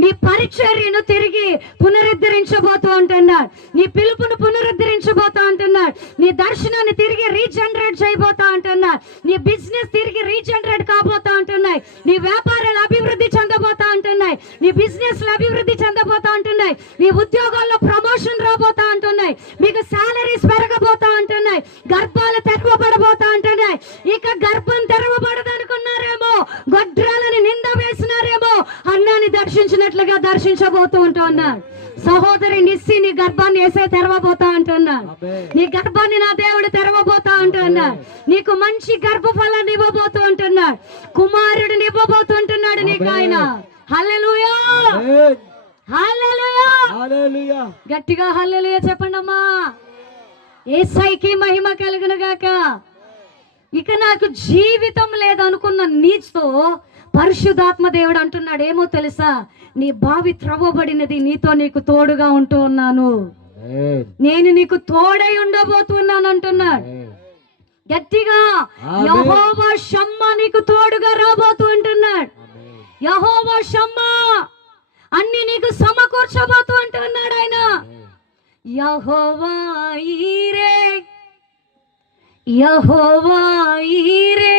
నీ పరిచర్యను తిరిగి పునరుద్ధరించబోతూ ఉంటున్నాడు. నీ పిలుపును పునరుద్ధరించబోతా ఉంటున్నాడు. నీ దర్శనాన్ని తిరిగి రీజనరేట్ చేయబోతా ఉంటున్నాడు. నీ బిజినెస్ తిరిగి రీజనరేట్ కాబోతా ఉంటున్నాయి. నీ వ్యాపారాలు అభివృద్ధి చెందబోతా ఉంటున్నాయి. నీ బిజినెస్ అభివృద్ధి చెందబోతా ఉంటున్నాయి. నీ ఉద్యోగాల్లో ప్రమోషన్ రాబోతా ఉంటున్నాయి. మీకు సాలరీస్ పెరగబోతా ఉంటున్నాయి. గర్భాలు తెరవబడబోతా ఉంటున్నాయి. ఇక గర్భం తెరవబడదనుకున్నారేమో, గొడ్రాలని నింద వేసినారేమో, అన్నాన్ని దర్శించినట్లుగా దర్శించబోతూ ఉంటున్నాడు. సహోదరి నిస్సి నీ గర్భాన్ని వేసే తెరవబోతా అంటున్నాడు. నీ గర్భాన్ని నా దేవుడు తెరవబోతా ఉంటున్నాడు. నీకు మంచి గర్భఫలాన్ని ఇవ్వబోతూ ఉంటున్నాడు. కుమారుడిని ఇవ్వబోతూ ఉంటున్నాడు నీకు ఆయన. హల్లెలూయా, హల్లెలూయా, హల్లెలూయా. గట్టిగా హల్లెలూయా చెప్పండి అమ్మా. యేసయ్యకి మహిమ కలుగును గాక. ఇక నాకు జీవితం లేదనుకున్న నీతో పరిశుద్ధాత్మ దేవుడు అంటున్నాడు ఏమో తెలుసా, నీ బావి త్రవ్వబడినది, నీకు తోడుగా ఉంటూ ఉన్నాను, నేను నీకు తోడై ఉండబోతున్నాను అంటున్నాడు. గట్టిగా యెహోవా షమ్మా నీకు తోడుగా రాబోతూ ఉంటున్నాడు. యెహోవా షమ్మా అన్ని నీకు సమకూర్చబోతూ అంటున్నాడు ఆయన. యెహోవా ఈరే, యెహోవా ఈరే,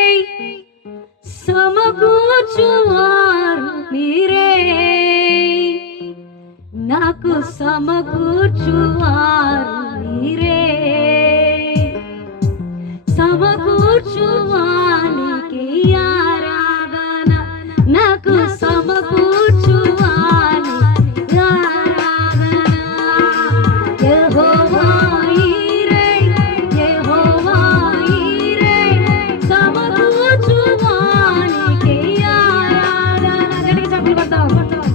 సమకూర్చువారు మీరే, నాకు సమకూర్చువారు మీరే, సమకూర్చువానికి ఆరాధన, నాకు సమకూర్చువానికి ఆరాధన. యెహోవా ఈరే, యెహోవా ఈరే, సమకూర్చువానికి ఆరాధన. గట్టిగా చప్పట్లు కొడతాం.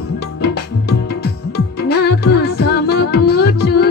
నాకు సమకూర్చువానికి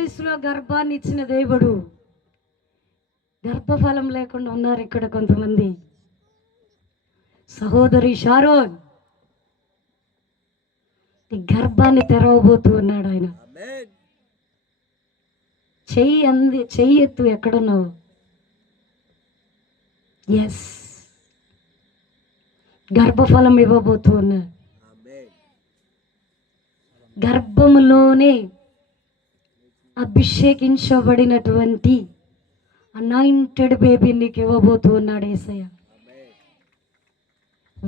వయసులో గర్భాన్ని ఇచ్చిన దేవుడు, గర్భఫలం లేకుండా ఉన్నారు ఇక్కడ కొంతమంది. సహోదరి షారోన్, నీ గర్భాన్ని తెరవబోతూ ఉన్నాడు ఆయన. ఆమేన్. చెయ్యి ఎత్తు, ఎక్కడున్నావు? ఎస్, గర్భఫలం ఇవ్వబోతూ ఉన్నాడు. ఆమేన్. గర్భములోనే అభిషేకించబడినటువంటి అనాయింటెడ్ బేబీ నీకు ఇవ్వబోతూ ఉన్నాడు యేసయ్య. ఆమేన్.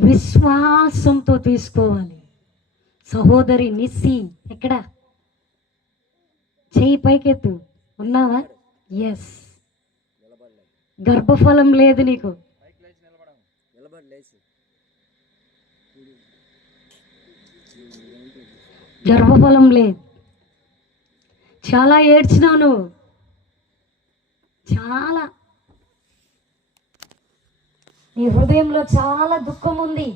విశ్వాసంతో తీసుకోవాలి. సహోదరి నిస్సి, ఎక్కడ? చెయ్యి పైకెత్తు. ఉన్నావా? ఎస్, నిలబడలేదు. గర్భఫలం లేదు నీకు. నిలబడి లేచి. గర్భఫలం లేదు. చాలా ఏడ్చినావు నువ్వు, చాలా. నీ హృదయంలో చాలా దుఃఖం ఉంది,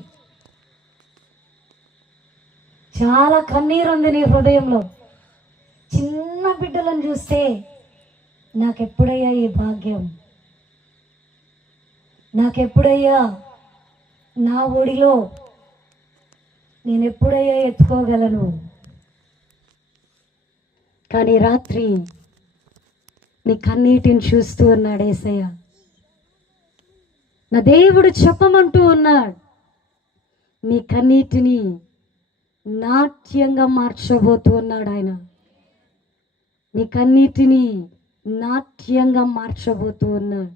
చాలా కన్నీరు ఉంది నీ హృదయంలో. చిన్న బిడ్డలను చూస్తే నాకెప్పుడయ్యా ఈ భాగ్యం, నాకెప్పుడయ్యా నా ఒడిలో నేను ఎప్పుడయ్యా ఎత్తుకోగలను. కానీ రాత్రి నీ కన్నీటిని చూస్తూ ఉన్నాడు యేసయ్య. నా దేవుడు చెప్పమంటూ ఉన్నాడు, నీ కన్నీటిని నాట్యంగా మార్చబోతూ ఉన్నాడు ఆయన. నీ కన్నీటిని నాట్యంగా మార్చబోతూ ఉన్నాడు.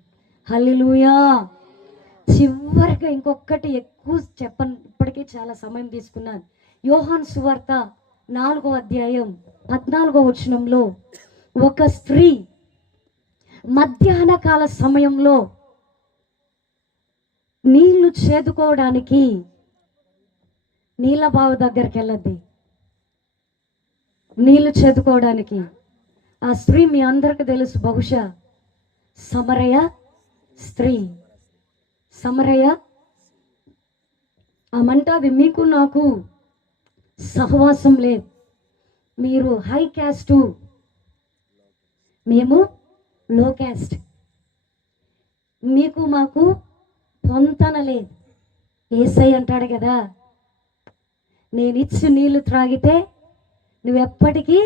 హల్లెలూయా. చివరిగా ఇంకొకటి ఎక్కువ చెప్పను, ఇప్పటికే చాలా సమయం తీసుకున్నాను. యోహాను సువార్త 4వ అధ్యాయం 14వ వచనంలో ఒక స్త్రీ మధ్యాహ్న కాల సమయంలో నీళ్లు చేదుకోవడానికి నీళ్ళ బావి దగ్గరికి వెళ్ళద్ది. నీళ్లు చేదుకోవడానికి ఆ స్త్రీ మీ అందరికి తెలుసు, బహుశా సమరయ స్త్రీ. సమరయ ఆమంటాది, మీకు నాకు సహవాసం లేదు, మీరు హై క్యాస్టు, మేము లో క్యాస్ట్, మీకు మాకు పొంతన లేదు. యేసై అంటాడు కదా, నేను ఇచ్చి నీళ్లు త్రాగితే నువ్వెప్పటికీ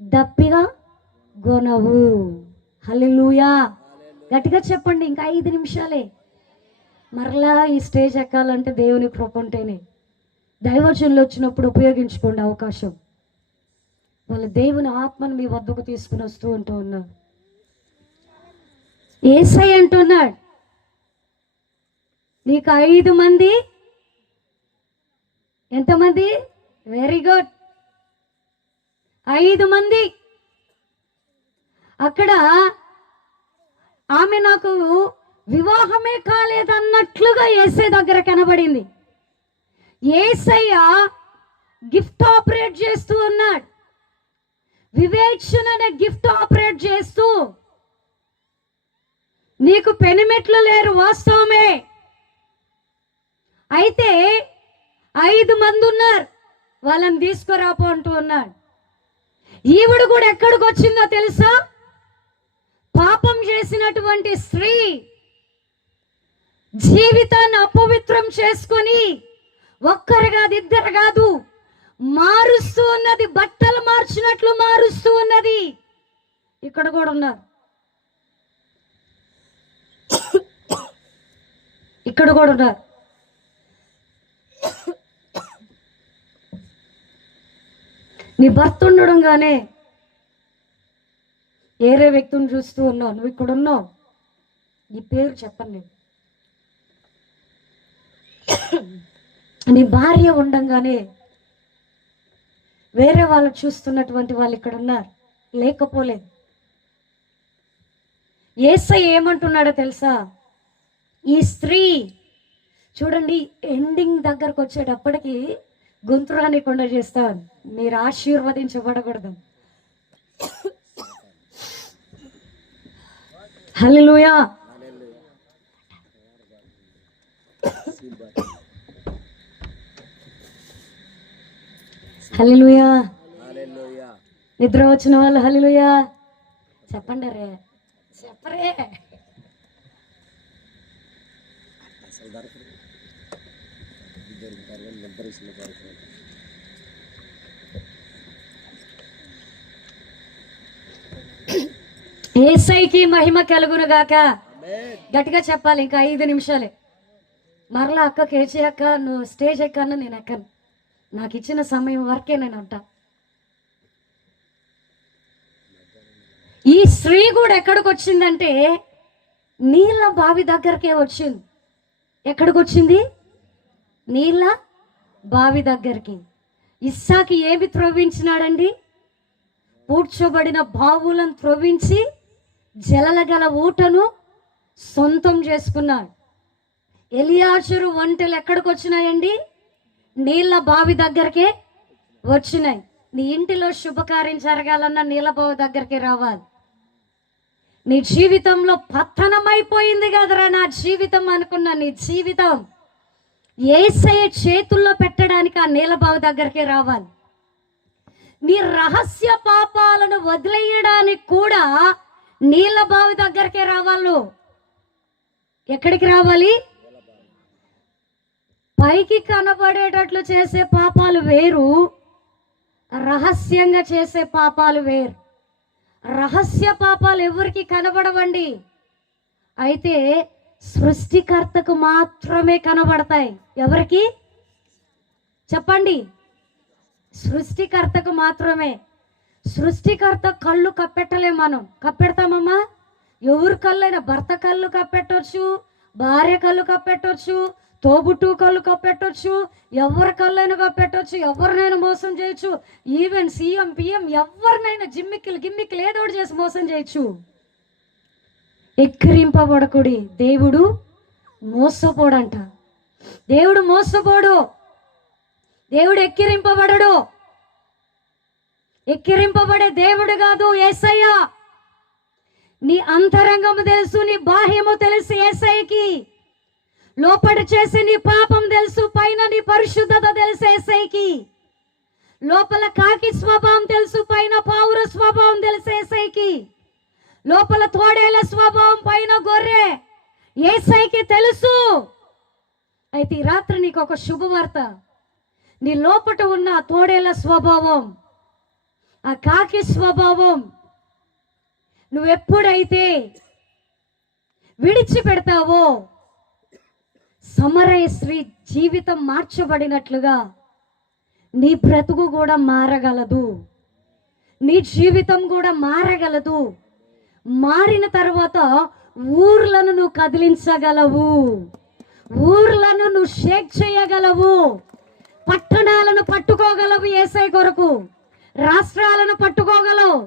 దప్పిగా గొనవు. హల్లెలూయా. గట్టిగా చెప్పండి. ఇంకా 5 నిమిషాలే. మరలా ఈ స్టేజ్ ఎక్కాలంటే దేవుని కృప ఉంటేనే. దైవజనులు వచ్చినప్పుడు ఉపయోగించుకోండి అవకాశం. వాళ్ళ దేవుని ఆత్మను మీ వద్దకు తీసుకుని వస్తూ ఉన్నారు. యేసై అంటున్నాడు, నీకు 5 మంది. ఎంతమంది? వెరీ గుడ్, 5 మంది. అక్కడ ఆమె నాకు వివాహమే కాలేదన్నట్లుగా యేసయ్య దగ్గర కనబడింది. యేసయ్య గిఫ్ట్ ఆపరేట్ చేస్తూ ఉన్నాడు. వివేచన అనే గిఫ్ట్ ఆపరేట్ చేస్తూ, నీకు పెనిమిట్లు లేరు వాస్తవమే, అయితే 5 మంది ఉన్నారు, వాళ్ళని తీసుకురాపో అంటూ ఉన్నాడు. ఈవిడ కూడా ఎక్కడికి వచ్చిందో తెలుసా? పాపం చేసినటువంటి స్త్రీ జీవితాన్ని అపవిత్రం చేసుకొని ఒక్కరు కాదు, 2 కాదు, మారుస్తూ ఉన్నది. బట్టలు మార్చినట్లు మారుస్తూ ఉన్నది. ఇక్కడ కూడా ఉన్నారు, ఇక్కడ కూడా ఉన్నారు. నీ భర్త ఉండడంగానే వేరే వ్యక్తిని చూస్తూ ఉన్నావు. నువ్వు ఇక్కడ ఉన్నావు, నీ పేరు చెప్పను నేను. నీ భార్య ఉండంగానే వేరే వాళ్ళు చూస్తున్నటువంటి వాళ్ళు ఇక్కడ ఉన్నారు, లేకపోలేదు. యేసయ్య ఏమంటున్నాడో తెలుసా? ఈ స్త్రీ చూడండి, ఎండింగ్ దగ్గరకు వచ్చేటప్పటికి గొంతు రానికుండా చేస్తాను, మీరు ఆశీర్వదించబడకూడదు. హల్లెలూయా. హల్లెలూయా. హల్లెలూయా. నిద్ర వచ్చిన వాళ్ళు హల్లెలూయా చెప్పండి రే, చెప్పరే. అసలు దొరకదు. దొరుకుతారు కానీ నిద్ర ఇచ్చిన దొరకదు. యేసయ్యకి మహిమ కలుగును గాక. ఆమేన్. గట్టిగా చెప్పాలి. ఇంకా 5 నిమిషాలే. మరలా అక్క కేజీ అక్క నువ్వు స్టేజ్ ఎక్కను, నేను ఎక్కను. నాకు ఇచ్చిన సమయం వరకే నేను ఉంటా. ఈ స్త్రీ కూడా ఎక్కడికి వచ్చిందంటే నీళ్ళ బావి దగ్గరకే వచ్చింది. ఎక్కడికి వచ్చింది? నీళ్ళ బావి దగ్గరికి. ఇస్సాకి ఏమి త్రవ్వించినాడండి? పూడ్చబడిన బావులను త్రవ్వించి జలల గల ఊటను సొంతం చేసుకున్నాడు. ఎలియాజరు ఒంటెలు ఎక్కడికి వచ్చినాయండి? నీళ్ళ బావి దగ్గరకే వచ్చినాయి. నీ ఇంటిలో శుభకార్యం జరగాలన్నా నీళ్ళ బావి దగ్గరికి రావాలి. నీ జీవితంలో పతనమైపోయింది కదరా నా జీవితం అనుకున్న నీ జీవితం యేసయ్య చేతుల్లో పెట్టడానికి ఆ నీళ్ళ బావి దగ్గరికి రావాలి. నీ రహస్య పాపాలను వదిలేయడానికి కూడా నీళ్ళ బావి దగ్గరికే రావాలి. ఎక్కడికి రావాలి? పైకి కనబడేటట్లు చేసే పాపాలు వేరు, రహస్యంగా చేసే పాపాలు వేరు. రహస్య పాపాలు ఎవరికి కనబడవండి, అయితే సృష్టికర్తకు మాత్రమే కనబడతాయి. ఎవరికి చెప్పండి? సృష్టికర్తకు మాత్రమే. సృష్టికర్త కళ్ళు కప్పెట్టలేం మనం. కప్పెడతామమ్మా? ఎవరి కళ్ళైనా, భర్త కళ్ళు కప్పెట్టవచ్చు, భార్య కళ్ళు కప్పెట్టవచ్చు, తోబుట్టు కళ్ళు కప్పెట్టవచ్చు, ఎవరి కళ్ళైనా కప్పెట్టవచ్చు, ఎవరినైనా మోసం చేయొచ్చు. ఈవెన్ సీఎం పిఎం ఎవరినైనా గిమ్మిక్కులు ఏదో ఒకటి చేసి మోసం చేయొచ్చు. ఎక్కిరింపబడకుడి. దేవుడు మోసపోడంట. దేవుడు మోసపోడు. దేవుడు ఎక్కిరింపబడడు. ఎక్కిరింపబడే దేవుడు కాదు యేసయ్య. నీ అంతరంగము తెలుసు, నీ బాహ్యము తెలుసు యేసయ్యకి. లోపల చేసి నీ పాపం తెలుసు, పైన నీ పరిశుద్ధత తెలుసు యేసయ్యకి. లోపల కాకి స్వభావం తెలుసు, పైన పావుర స్వభావం తెలుసు యేసయ్యకి. లోపల తోడేల స్వభావం, పైన గొర్రె యేసయ్యకి తెలుసు. అయితే ఈ రాత్రి నీకు ఒక శుభవార్త. నీ లోపట ఉన్న ఆ తోడేల స్వభావం, ఆ కాకి స్వభావం నువ్వెప్పుడైతే విడిచిపెడతావో సమరయ స్త్రీ జీవితం మార్చబడినట్లుగా నీ బ్రతుకు కూడా మారగలదు. నీ జీవితం కూడా మారగలదు. మారిన తర్వాత ఊర్లను నువ్వు కదిలించగలవు, ఊర్లను నువ్వు షేక్ చేయగలవు, పట్టణాలను పట్టుకోగలవు యేసయ్య కొరకు, రాష్ట్రాలను పట్టుకోగలవు,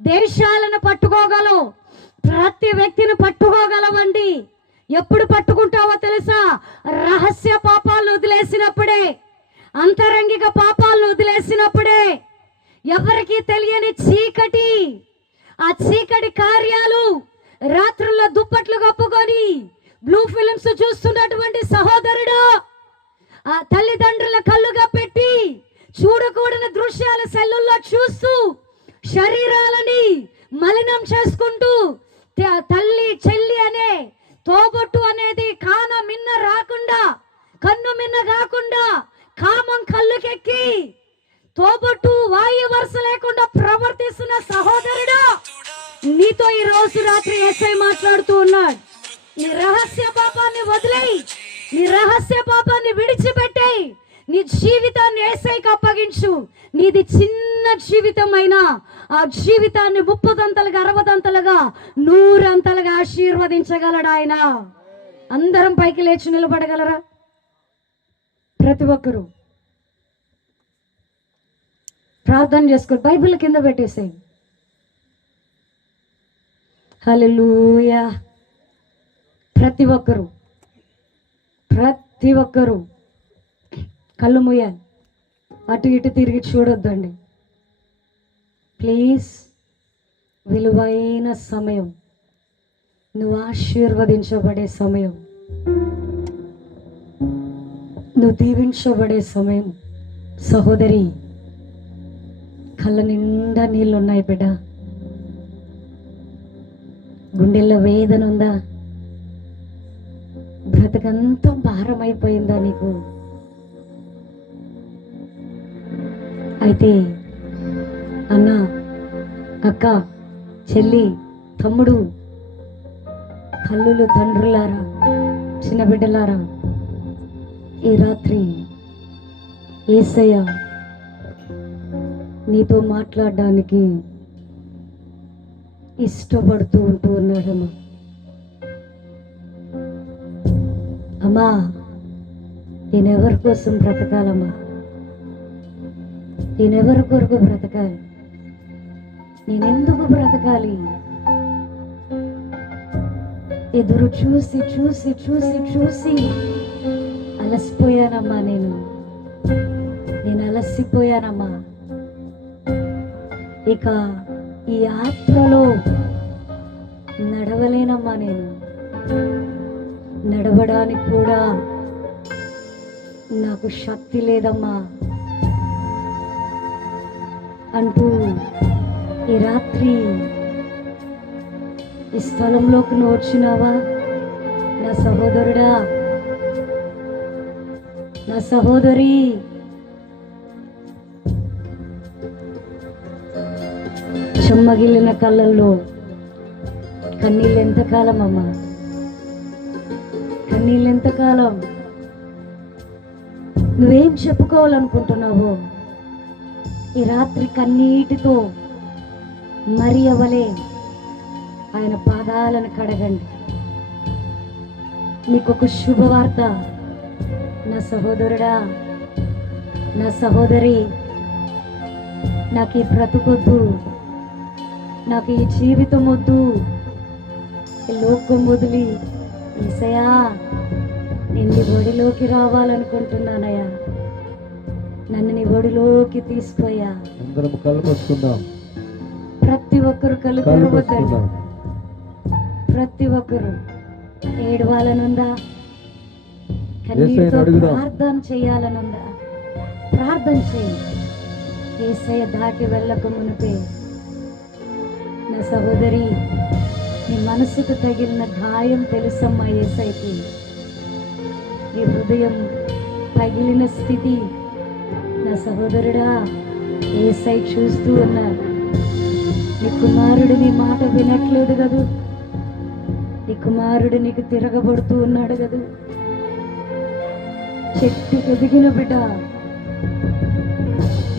దేశాలను పట్టుకోగలవు, ప్రతి వ్యక్తిని పట్టుకోగలవండి. ఎప్పుడు పట్టుకుంటావో తెలుసా? రహస్య పాపాలను వదిలేసినప్పుడే, అంతరంగిక పాపాలను వదిలేసినప్పుడే. ఎవరికి తెలియని చీకటి, ఆ చీకటి కార్యాలు, రాత్రుల్లో దుప్పట్లు కప్పుకొని బ్లూ ఫిలిమ్స్ చూస్తున్నటువంటి సహోదరుడు, ఆ తల్లిదండ్రుల కళ్ళుగా పెట్టి చూడకూడని దృశ్యాల సెల్లుల్లో చూస్తూ శరీరాలని మలినం చేసుకుంటూ తల్లి చెల్లి అనే తోబొట్టు అనేది కాన మిన్న రాకుండా, కన్ను మిన్న కాకుండా కామం కళ్ళుకెక్కి తోబొట్టు వాయు వరుస లేకుండా ప్రవర్తిస్తున్న సహోదరుడు, నీతో ఈ రోజు రాత్రి యేసయ్య మాట్లాడుతూ ఉన్నాడు. నీ రహస్య పాపాన్ని వదిలేయి, నీ రహస్య పాపాన్ని విడిచిపెట్టేయి, నీ జీవితాన్ని యేసయ్యకి అప్పగించు. నీది చిన్న జీవితం అయినా ఆ జీవితాన్ని 30 60 100 ఆశీర్వదించగలడు ఆయన. అందరం పైకి లేచి నిలబడగలరా? ప్రతి ఒక్కరూ ప్రార్థన చేసుకో. బైబిల్ కింద పెట్టేసేయి. హల్లెలూయా. ప్రతి ఒక్కరూ కళ్ళు మూయాలి. అటు ఇటు తిరిగి చూడొద్దండి ప్లీజ్. విలువైన సమయం, నువ్వు ఆశీర్వదించబడే సమయం, నువ్వు దీవించబడే సమయం. సహోదరి, కళ్ళ నిండా నీళ్ళు ఉన్నాయి బిడ్డ. గుండెల్లో వేదన ఉందా? బ్రతకంతా భారం అయిపోయిందా నీకు? అయితే అన్న, అక్క, చెల్లి, తమ్ముడు, తల్లులు, తండ్రులారా, చిన్న బిడ్డలారా, ఈ రాత్రి యేసయ్య నీతో మాట్లాడడానికి ఇష్టపడుతూ ఉన్నాడమ్మా. అమ్మా, నేనెవరి కోసం బ్రతకాలమ్మా? నేనెవరి కొరకు బ్రతకాలి? నేనెందుకు బ్రతకాలి? ఎదురు చూసి చూసి చూసి చూసి అలసిపోయానమ్మా. నేను అలసిపోయానమ్మా. ఇక ఈ యాత్రలో నడవలేనమ్మా. నేను నడవడానికి కూడా నాకు శక్తి లేదమ్మా అంటూ ఈ రాత్రి ఈ స్థలంలోకి నువ్వు వచ్చినావా? నా సహోదరుడా, నా సహోదరి, చెమ్మగిలిన కళ్ళల్లో కన్నీళ్ళు ఎంతకాలం అమ్మా? కన్నీళ్ళు ఎంతకాలం? నువ్వేం చెప్పుకోవాలనుకుంటున్నావో ఈ రాత్రి కన్నీటితో మరి అవలే ఆయన పాదాలను కడగండి. నీకొక శుభవార్త నా సహోదరుడా, నా సహోదరి. నాకు ఈ బ్రతుకొద్దు, నాకు ఈ జీవితం వద్దు, ఈ లోకం వదిలి యేసయ్యా నేను నీ ఒడిలోకి రావాలనుకుంటున్నానయ్యా. నన్ను నీ ఒడిలోకి తీసుకోయా. అందరం కలుపుకుందాం. ప్రతి ఒక్కరు కళ్ళు తెరవద్దండి. ప్రతి ఒక్కరు ఏడవాలనుందా? కన్నీటితో ప్రార్థన చేయాలనుందా? ప్రార్థన చేయి. యేసయ్య దాటి వెళ్ళక మునిపే నా సహోదరి, నీ మనసుకు తగిలిన గాయం తెలుసమ్మా యేసయ్యకి. నీ హృదయం పగిలిన స్థితి నా సహోదరుడా యేసయ్య చూస్తూ ఉన్నాడు. నీ కుమారుడు నీ మాట వినట్లేదు కదూ. నీ కుమారుడు నీకు తిరగబడుతూ ఉన్నాడు కదూ. చెట్టు ఎదిగిన బిడ్డ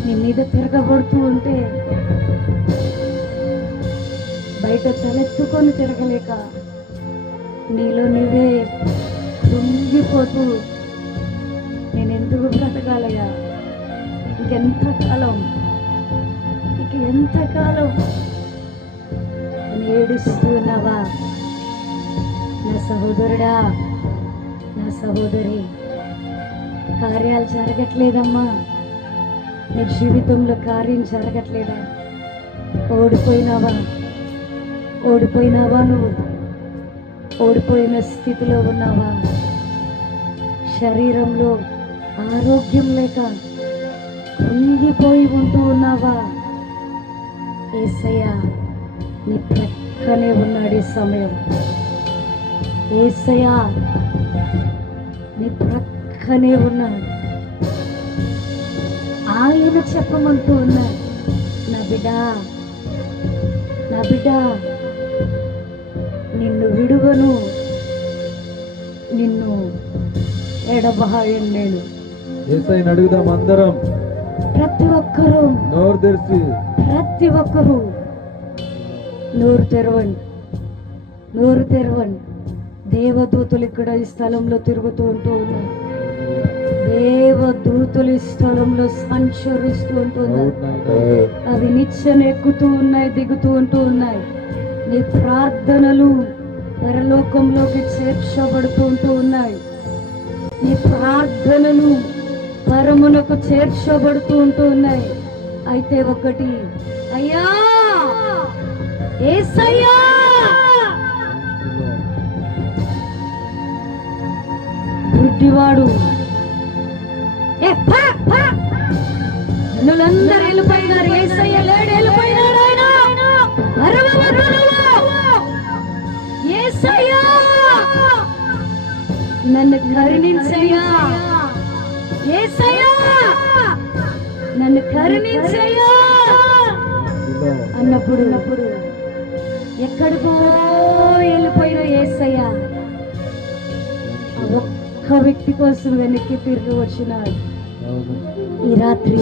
నీ మీద తిరగబడుతూ ఉంటే బయట తలెత్తుకొని తిరగలేక నీలో నీవే కృంగిపోతూ నేనెందుకు బ్రతకాలయ్యా, ఇంకెంతకాలం, ఇక ఎంతకాలం అని ఏడుస్తూ ఉన్నావా? నా సహోదరుడా, నా సహోదరి, కార్యాలు జరగట్లేదమ్మా. నీ జీవితంలో కార్యం జరగట్లేదా? ఓడిపోయినావా? ఓడిపోయినావా? నువ్వు ఓడిపోయిన స్థితిలో ఉన్నావా? శరీరంలో ఆరోగ్యం లేక కృంగిపోయి ఉంటూ ఉన్నావా? యేసయ్య నీ ప్రక్కనే ఉన్నాడు ఈ సమయం. యేసయ్య నీ ప్రక్కనే ఉన్నాడు. ఆయన చెప్పమంటూ ఉన్నాడు, నా బిడ్డ, నా బిడ్డ, నిన్ను విడువను, నిన్ను ఎడబాయను నేను. యేసయ్యని అడుగుదాం అందరం. ప్రతి ఒక్కరూ నోరు తెరిచి, ప్రతి ఒక్కరూ నోరు తెరవండి, నోరు తెరవండి. దేవదూతలు ఇక్కడ ఈ స్థలంలో తిరుగుతూ ఉంటూ ఉన్నారు. దేవదూతలు ఈ స్థలంలో సంచరిస్తూ ఉంటున్నారు. అవి నిచ్చెన ఎక్కుతూ ఉన్నాయి, దిగుతూ ఉంటూ ఉన్నాయి. నీ ప్రార్థనలు పరలోకంలోకి చేర్చబడుతూ ఉంటూ ఉన్నాయి. నీ ప్రార్థనలు పరమునకు చేర్చబడుతూ ఉంటూ ఉన్నాయి. అయితే ఒకటి, అయ్యా యేసయ్యా, గుడ్డివాడు జనులందరూ వెళ్ళిపోయినారు. యేసయ్య నన్ను కరుణించయ్యా యేసయ్యా, నన్ను కరుణించయ్యా అన్నప్పుడు ఎక్కడికో వెళ్ళిపోయిన యేసయ్యా ఆ ఒక్క వ్యక్తి కోసం వెనక్కి తిరిగి వచ్చినాడు. అవును. ఈ రాత్రి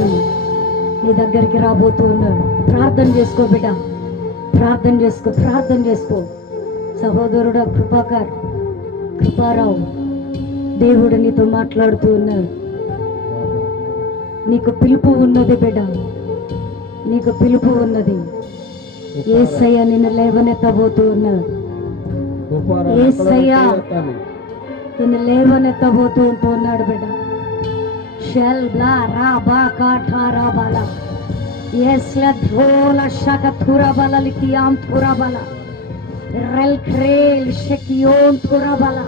నీ దగ్గరికి రాబోతూ ఉన్నాడు. ప్రార్థన చేసుకో బిడ్డ, ప్రార్థన చేసుకో. సహోదరుడు కృపారావు, దేవుడు నీతో మాట్లాడుతూ ఉన్నాడు. నీకు పిలుపు ఉన్నది బిడ్డ, నీకు పిలుపు ఉన్నది. యేసయ్య నిన్ను లేవనెత్తబోతూ ఉన్నాడు. యేసయ్య నిన్ను లేవనెత్తబోతూ ఉన్నాడు బిడ్డ. షెల్ బ్లా రా బా కాఠా రా బాలా ఎస్ల ధోల షక థురా బాలా లికియాం థురా బాలా రెల్ క్రేల్ షకియోన్ థురా బాలా.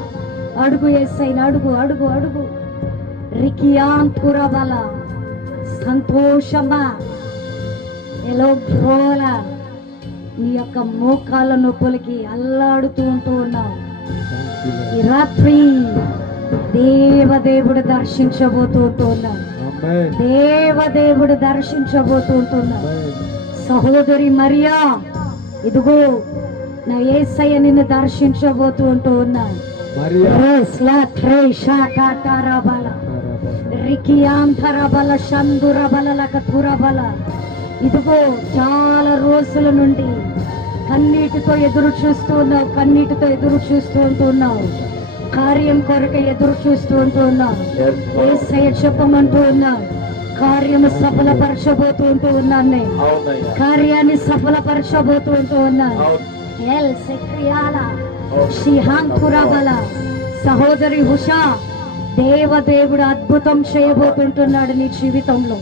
అడుగు యేసయ్యని, అడుగు రికియాన్ థురా బాలా. సంతోషమా ఎలో ఘోల నీ యొక్క మోకాల నొప్పులకి అల్లాడుతూ ఉన్నావు. ఈ రాత్రి దేవదేవుడు దర్శించబోతూ ఉన్నాడు. దేవదేవుడు దర్శించబోతూ ఉన్నాడు. సహోదరి మరియా, ఇదిగో నా యేసయ్య నిన్ను దర్శించబోతూ ఉన్నాడు. ఇదిగో చాలా రోజుల నుండి కన్నీటితో ఎదురు చూస్తూ ఉన్నావు. కార్యం కొరకు ఎదురు చూస్తూ ఉన్నావు. యేసయ్య చెప్పమంటూ ఉన్నావు, కార్యము సఫలపరచబోతూ ఉన్నాను నేను. కార్యాన్ని సఫలపరచబోతూ ఉన్నాను. సహోదరి ఉషా, దేవదేవుడు అద్భుతం చేయబోతుంటున్నాడు నీ జీవితంలో.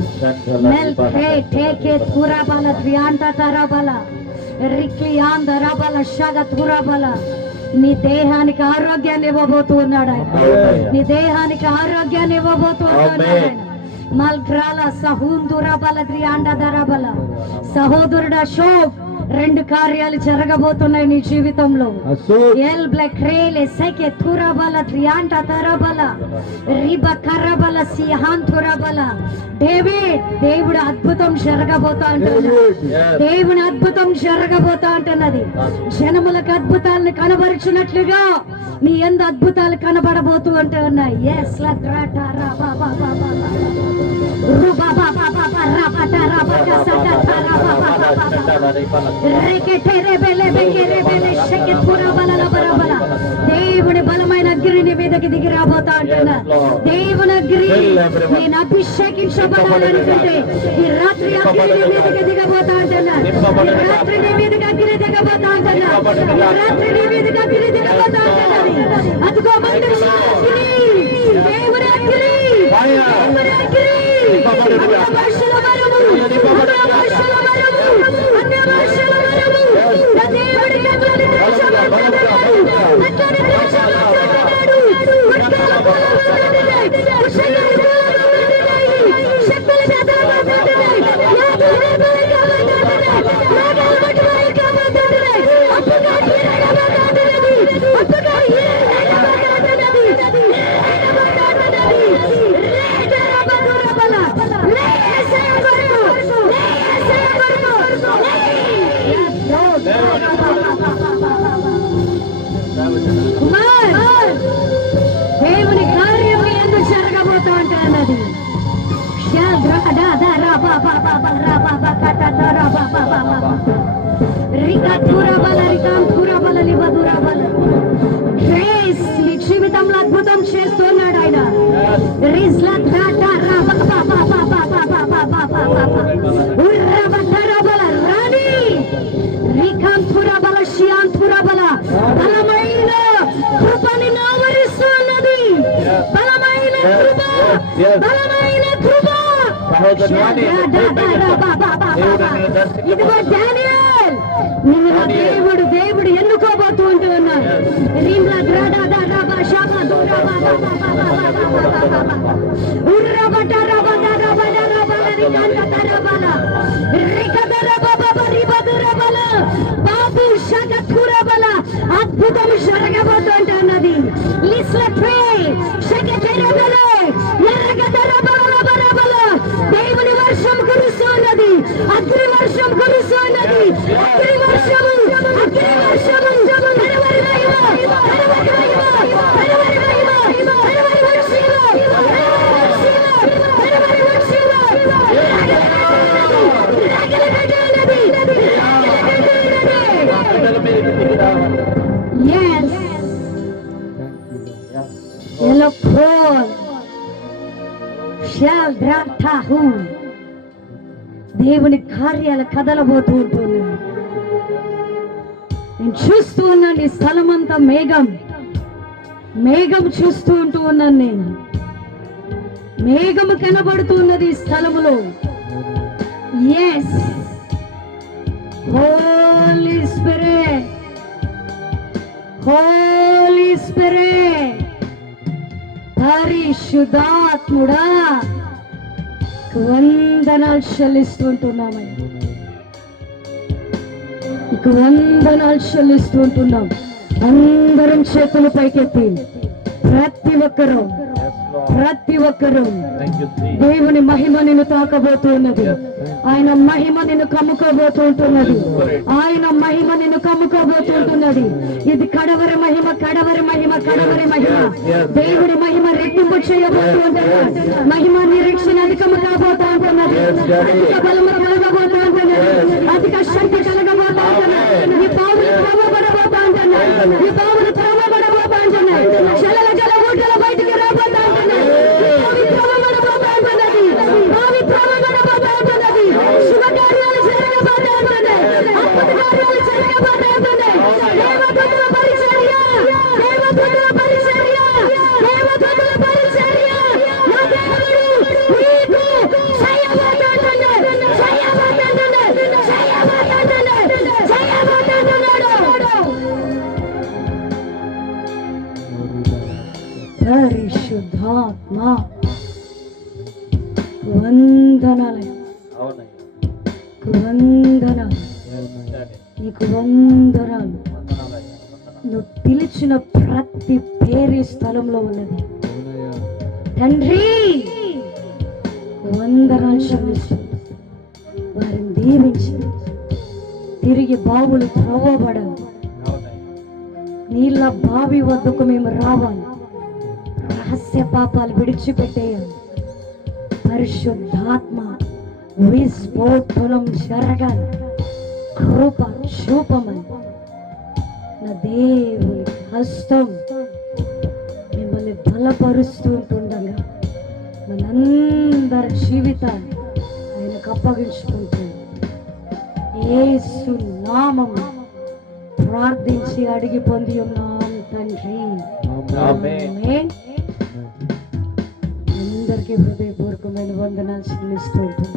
నీ దేహానికి ఆరోగ్యాన్ని ఇవ్వబోతూ ఉన్నాడు ఆయన. నీ దేహానికి ఆరోగ్యాన్ని ఇవ్వబోతూ ఉన్నాడు ఆయన. మల్గ్రాల సహూందురబల ద్రియాండధరబల. సహోదరుడు అశోక్, 2 కార్యాలు జరగబోతున్నాయి నీ జీవితంలో. ఎల్ బ్లాక్ రేలే సైకే తురబల త్రియాంట తరబల రిబ కరబల సిహాన్ తురబల. దేవుడు అద్భుతం జరగబోతా అంటున్నది. దేవుని అద్భుతం జరగబోతా అంటున్నది. జనములకు అద్భుతాలను కనబరిచినట్లుగా నీ ఎందు అద్భుతాలు కనబడబోతూ అంటూ ఉన్నాయి. ఎస్ లగ్రాట రబా బాబా బాబా రుబా బాబా బాబా రబట రబట సకట రబా బాబా దేవుని బలమైన అగ్ని మీదకి దిగి రాబోతా అంటున్నా. దేవుని అగ్ని నేను అభిషేకించబడాలనుకుంటే ఈ రాత్రి అగ్ని మీదకి దిగబోతా అంటున్నా. ఈ రాత్రి నీ మీదకి అగ్ని దిగబోతా అంటున్నా. ఈ రాత్రి నీ మీదకి అగ్ని దిగబోతా అంటున్నది. అదిగో మందిరంలో అగ్ని, దేవుని అగ్ని, దేవుని అగ్ని. భాషల వరము, భాషల వరము, అన్య భాషల వరము. దేవుడికి అట్లని దర్శనమాడుతున్నాడు, అట్లని దర్శనమాడుతున్నాడు. వర్గాల పొలమాడుతున్నాయి, ఉషగాల పొలమాడుతున్నాయి, శక్తుల చేతలమాడుతున్నాయి, యాతుల బలికమాడుతున్నాయి, యాగాల బలికమాడుతున్నాయి, అప్పుగా ఈరడమాడుతున్నది, అప్పుగా ఈరడమాడుతున్నది, ఈరడమాడుతున్నది. రేగరబదురబల, రేసయ వరకు, రేసయ వరకు, కుమార్, దేవుని కార్యం ఎందుకు జరగబోతా ఉంటున్నది. నీ జీవితంలో అద్భుతం చేస్తున్నాడు ఆయన. బలమైన కృపని ఆవరిస్తున్నది. బలమైన కృప, బలమైన కృప. ఇదిగో డానియేల్, నిన్ను నా దేవుడు ఎన్నుకోబోతూ ఉంటున్నాడు. అద్భుతం జరగబోతుంటున్నది. బాహు దేవుని కార్యాలు కదలబోతూ ఉంటుంది. నేను చూస్తూ ఉన్నాను ఈ స్థలం అంతా మేఘం చూస్తూ ఉన్నాను. నేను మేఘము కనబడుతూ ఉన్నది ఈ స్థలములో. Yes, holy spirit, holy spirit, పరిశుద్ధాత్ముడా వందనాలు చెల్లిస్తుంటున్నామయ్యా, నీకు వందనాలు చెల్లిస్తుంటున్నాం. అందరం చేతులు పైకెత్తి ప్రతి ఒక్కరూ దేవుని మహిమ నిన్ను తాకబోతున్నది. ఆయన మహిమ నిన్ను కమ్ముకోబోతుంటున్నది. ఆయన మహిమ నిన్ను కమ్ముకోబోతుంటున్నది. ఇది కడవరి మహిమ. దేవుని మహిమ రెట్టింపు చేయబోతున్నది. మహిమ నిరీక్షణ అధికము కాబోతా ఉంటున్నది. అధిక బలము కలగబోతా ఉంటున్నది. అధిక శక్తి కలగబోతా ఉంటున్నది. ఈ పావులు త్రవ్వబడబోతా ఉంటున్నాయి. ఈ పావులు త్రవ్వబడబోతా ఉంటున్నాయి. జల ఊటల బయటికి రాబోతా ఉంటున్నాయి. బావి త్రవ్వబడబోతా ఉంటున్నది. బావి త్రవ్వబడబోతా ఉంటున్నది. శుభకార్యాలు జరగబోతా ఉంటున్నాయి. అద్భుత కార్యాలు జరగబోతా ఉంటున్నాయి. దేవదూతల పరిచర్య, దేవదూతల పరిచర్య, దేవదూతల పరిచర్య. నా దేవుడు నీకు చేయబోతున్నాడు, చేయబోతున్నాడు, చేయబోతున్నాడు, చేయబోతున్నాడు. పరిశుద్ధాత్మ వందనాలయ, వందనాలు, నీకు వందనాలు. నువ్వు పిలిచిన ప్రతి పేరు స్థలంలో ఉన్నది తండ్రి. వందనాలు చెల్లిస్తూ వారిని దీవించి తిరిగి బావులు త్రవ్వబడాలి. నీళ్ళ బావి వద్దకు మేము రావాలి. రహస్య పాపాలు విడిచిపెట్టేయాలి. పరిశుద్ధాత్మ విస్ఫోటనం జరగాలి. కృప చూపమని నా దేవుని హస్తం మిమ్మల్ని బలపరుస్తూ ఉంటుండగా మనందరి జీవితాన్ని ఆయనకు అప్పగించుకుంటుంది. యేసు నామము ప్రార్థించి అడిగి పొంది ఉన్నాం తండ్రి, ఆమేన్. అందరికీ హృదయపూర్వకమైన వందనాలు చెల్లిస్తూ ఉంటుంది.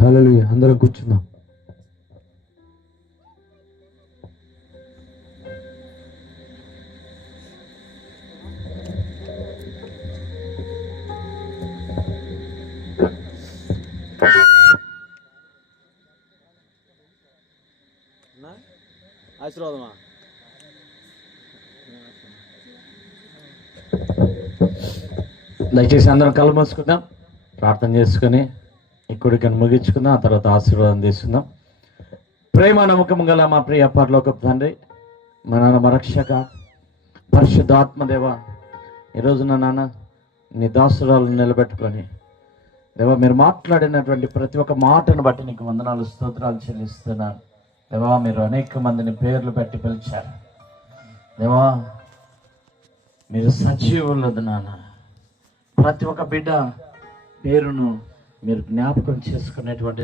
హల్లెలూయా. అందరం కూర్చున్నాం. ఆశీర్వాదమా? దయచేసి అందరం కళ్ళు మూసుకుందాం, ప్రార్థన చేసుకుని ఈ కొడుకుని ముగించుకుందాం. ఆ తర్వాత ఆశీర్వాదం తీసుకుందాం. ప్రేమ నమ్మకం గల మా ప్రియ పరలోకపు తండ్రి, మా నాన్న మా రక్షక పరిశుద్ధాత్మదేవ, ఈరోజు నా నాన్న నీ దాసురాలను నిలబెట్టుకొని దేవా మీరు మాట్లాడినటువంటి ప్రతి ఒక్క మాటను బట్టి నీకు వందనాలు స్తోత్రాలు చెల్లిస్తున్నాను. దేవా మీరు అనేక మందిని పేర్లు పెట్టి పిలిచారు. దేవా మీరు సజీవులదు నాన్న. ప్రతి ఒక్క బిడ్డ పేరును మీరు జ్ఞాపకం చేసుకునేటువంటి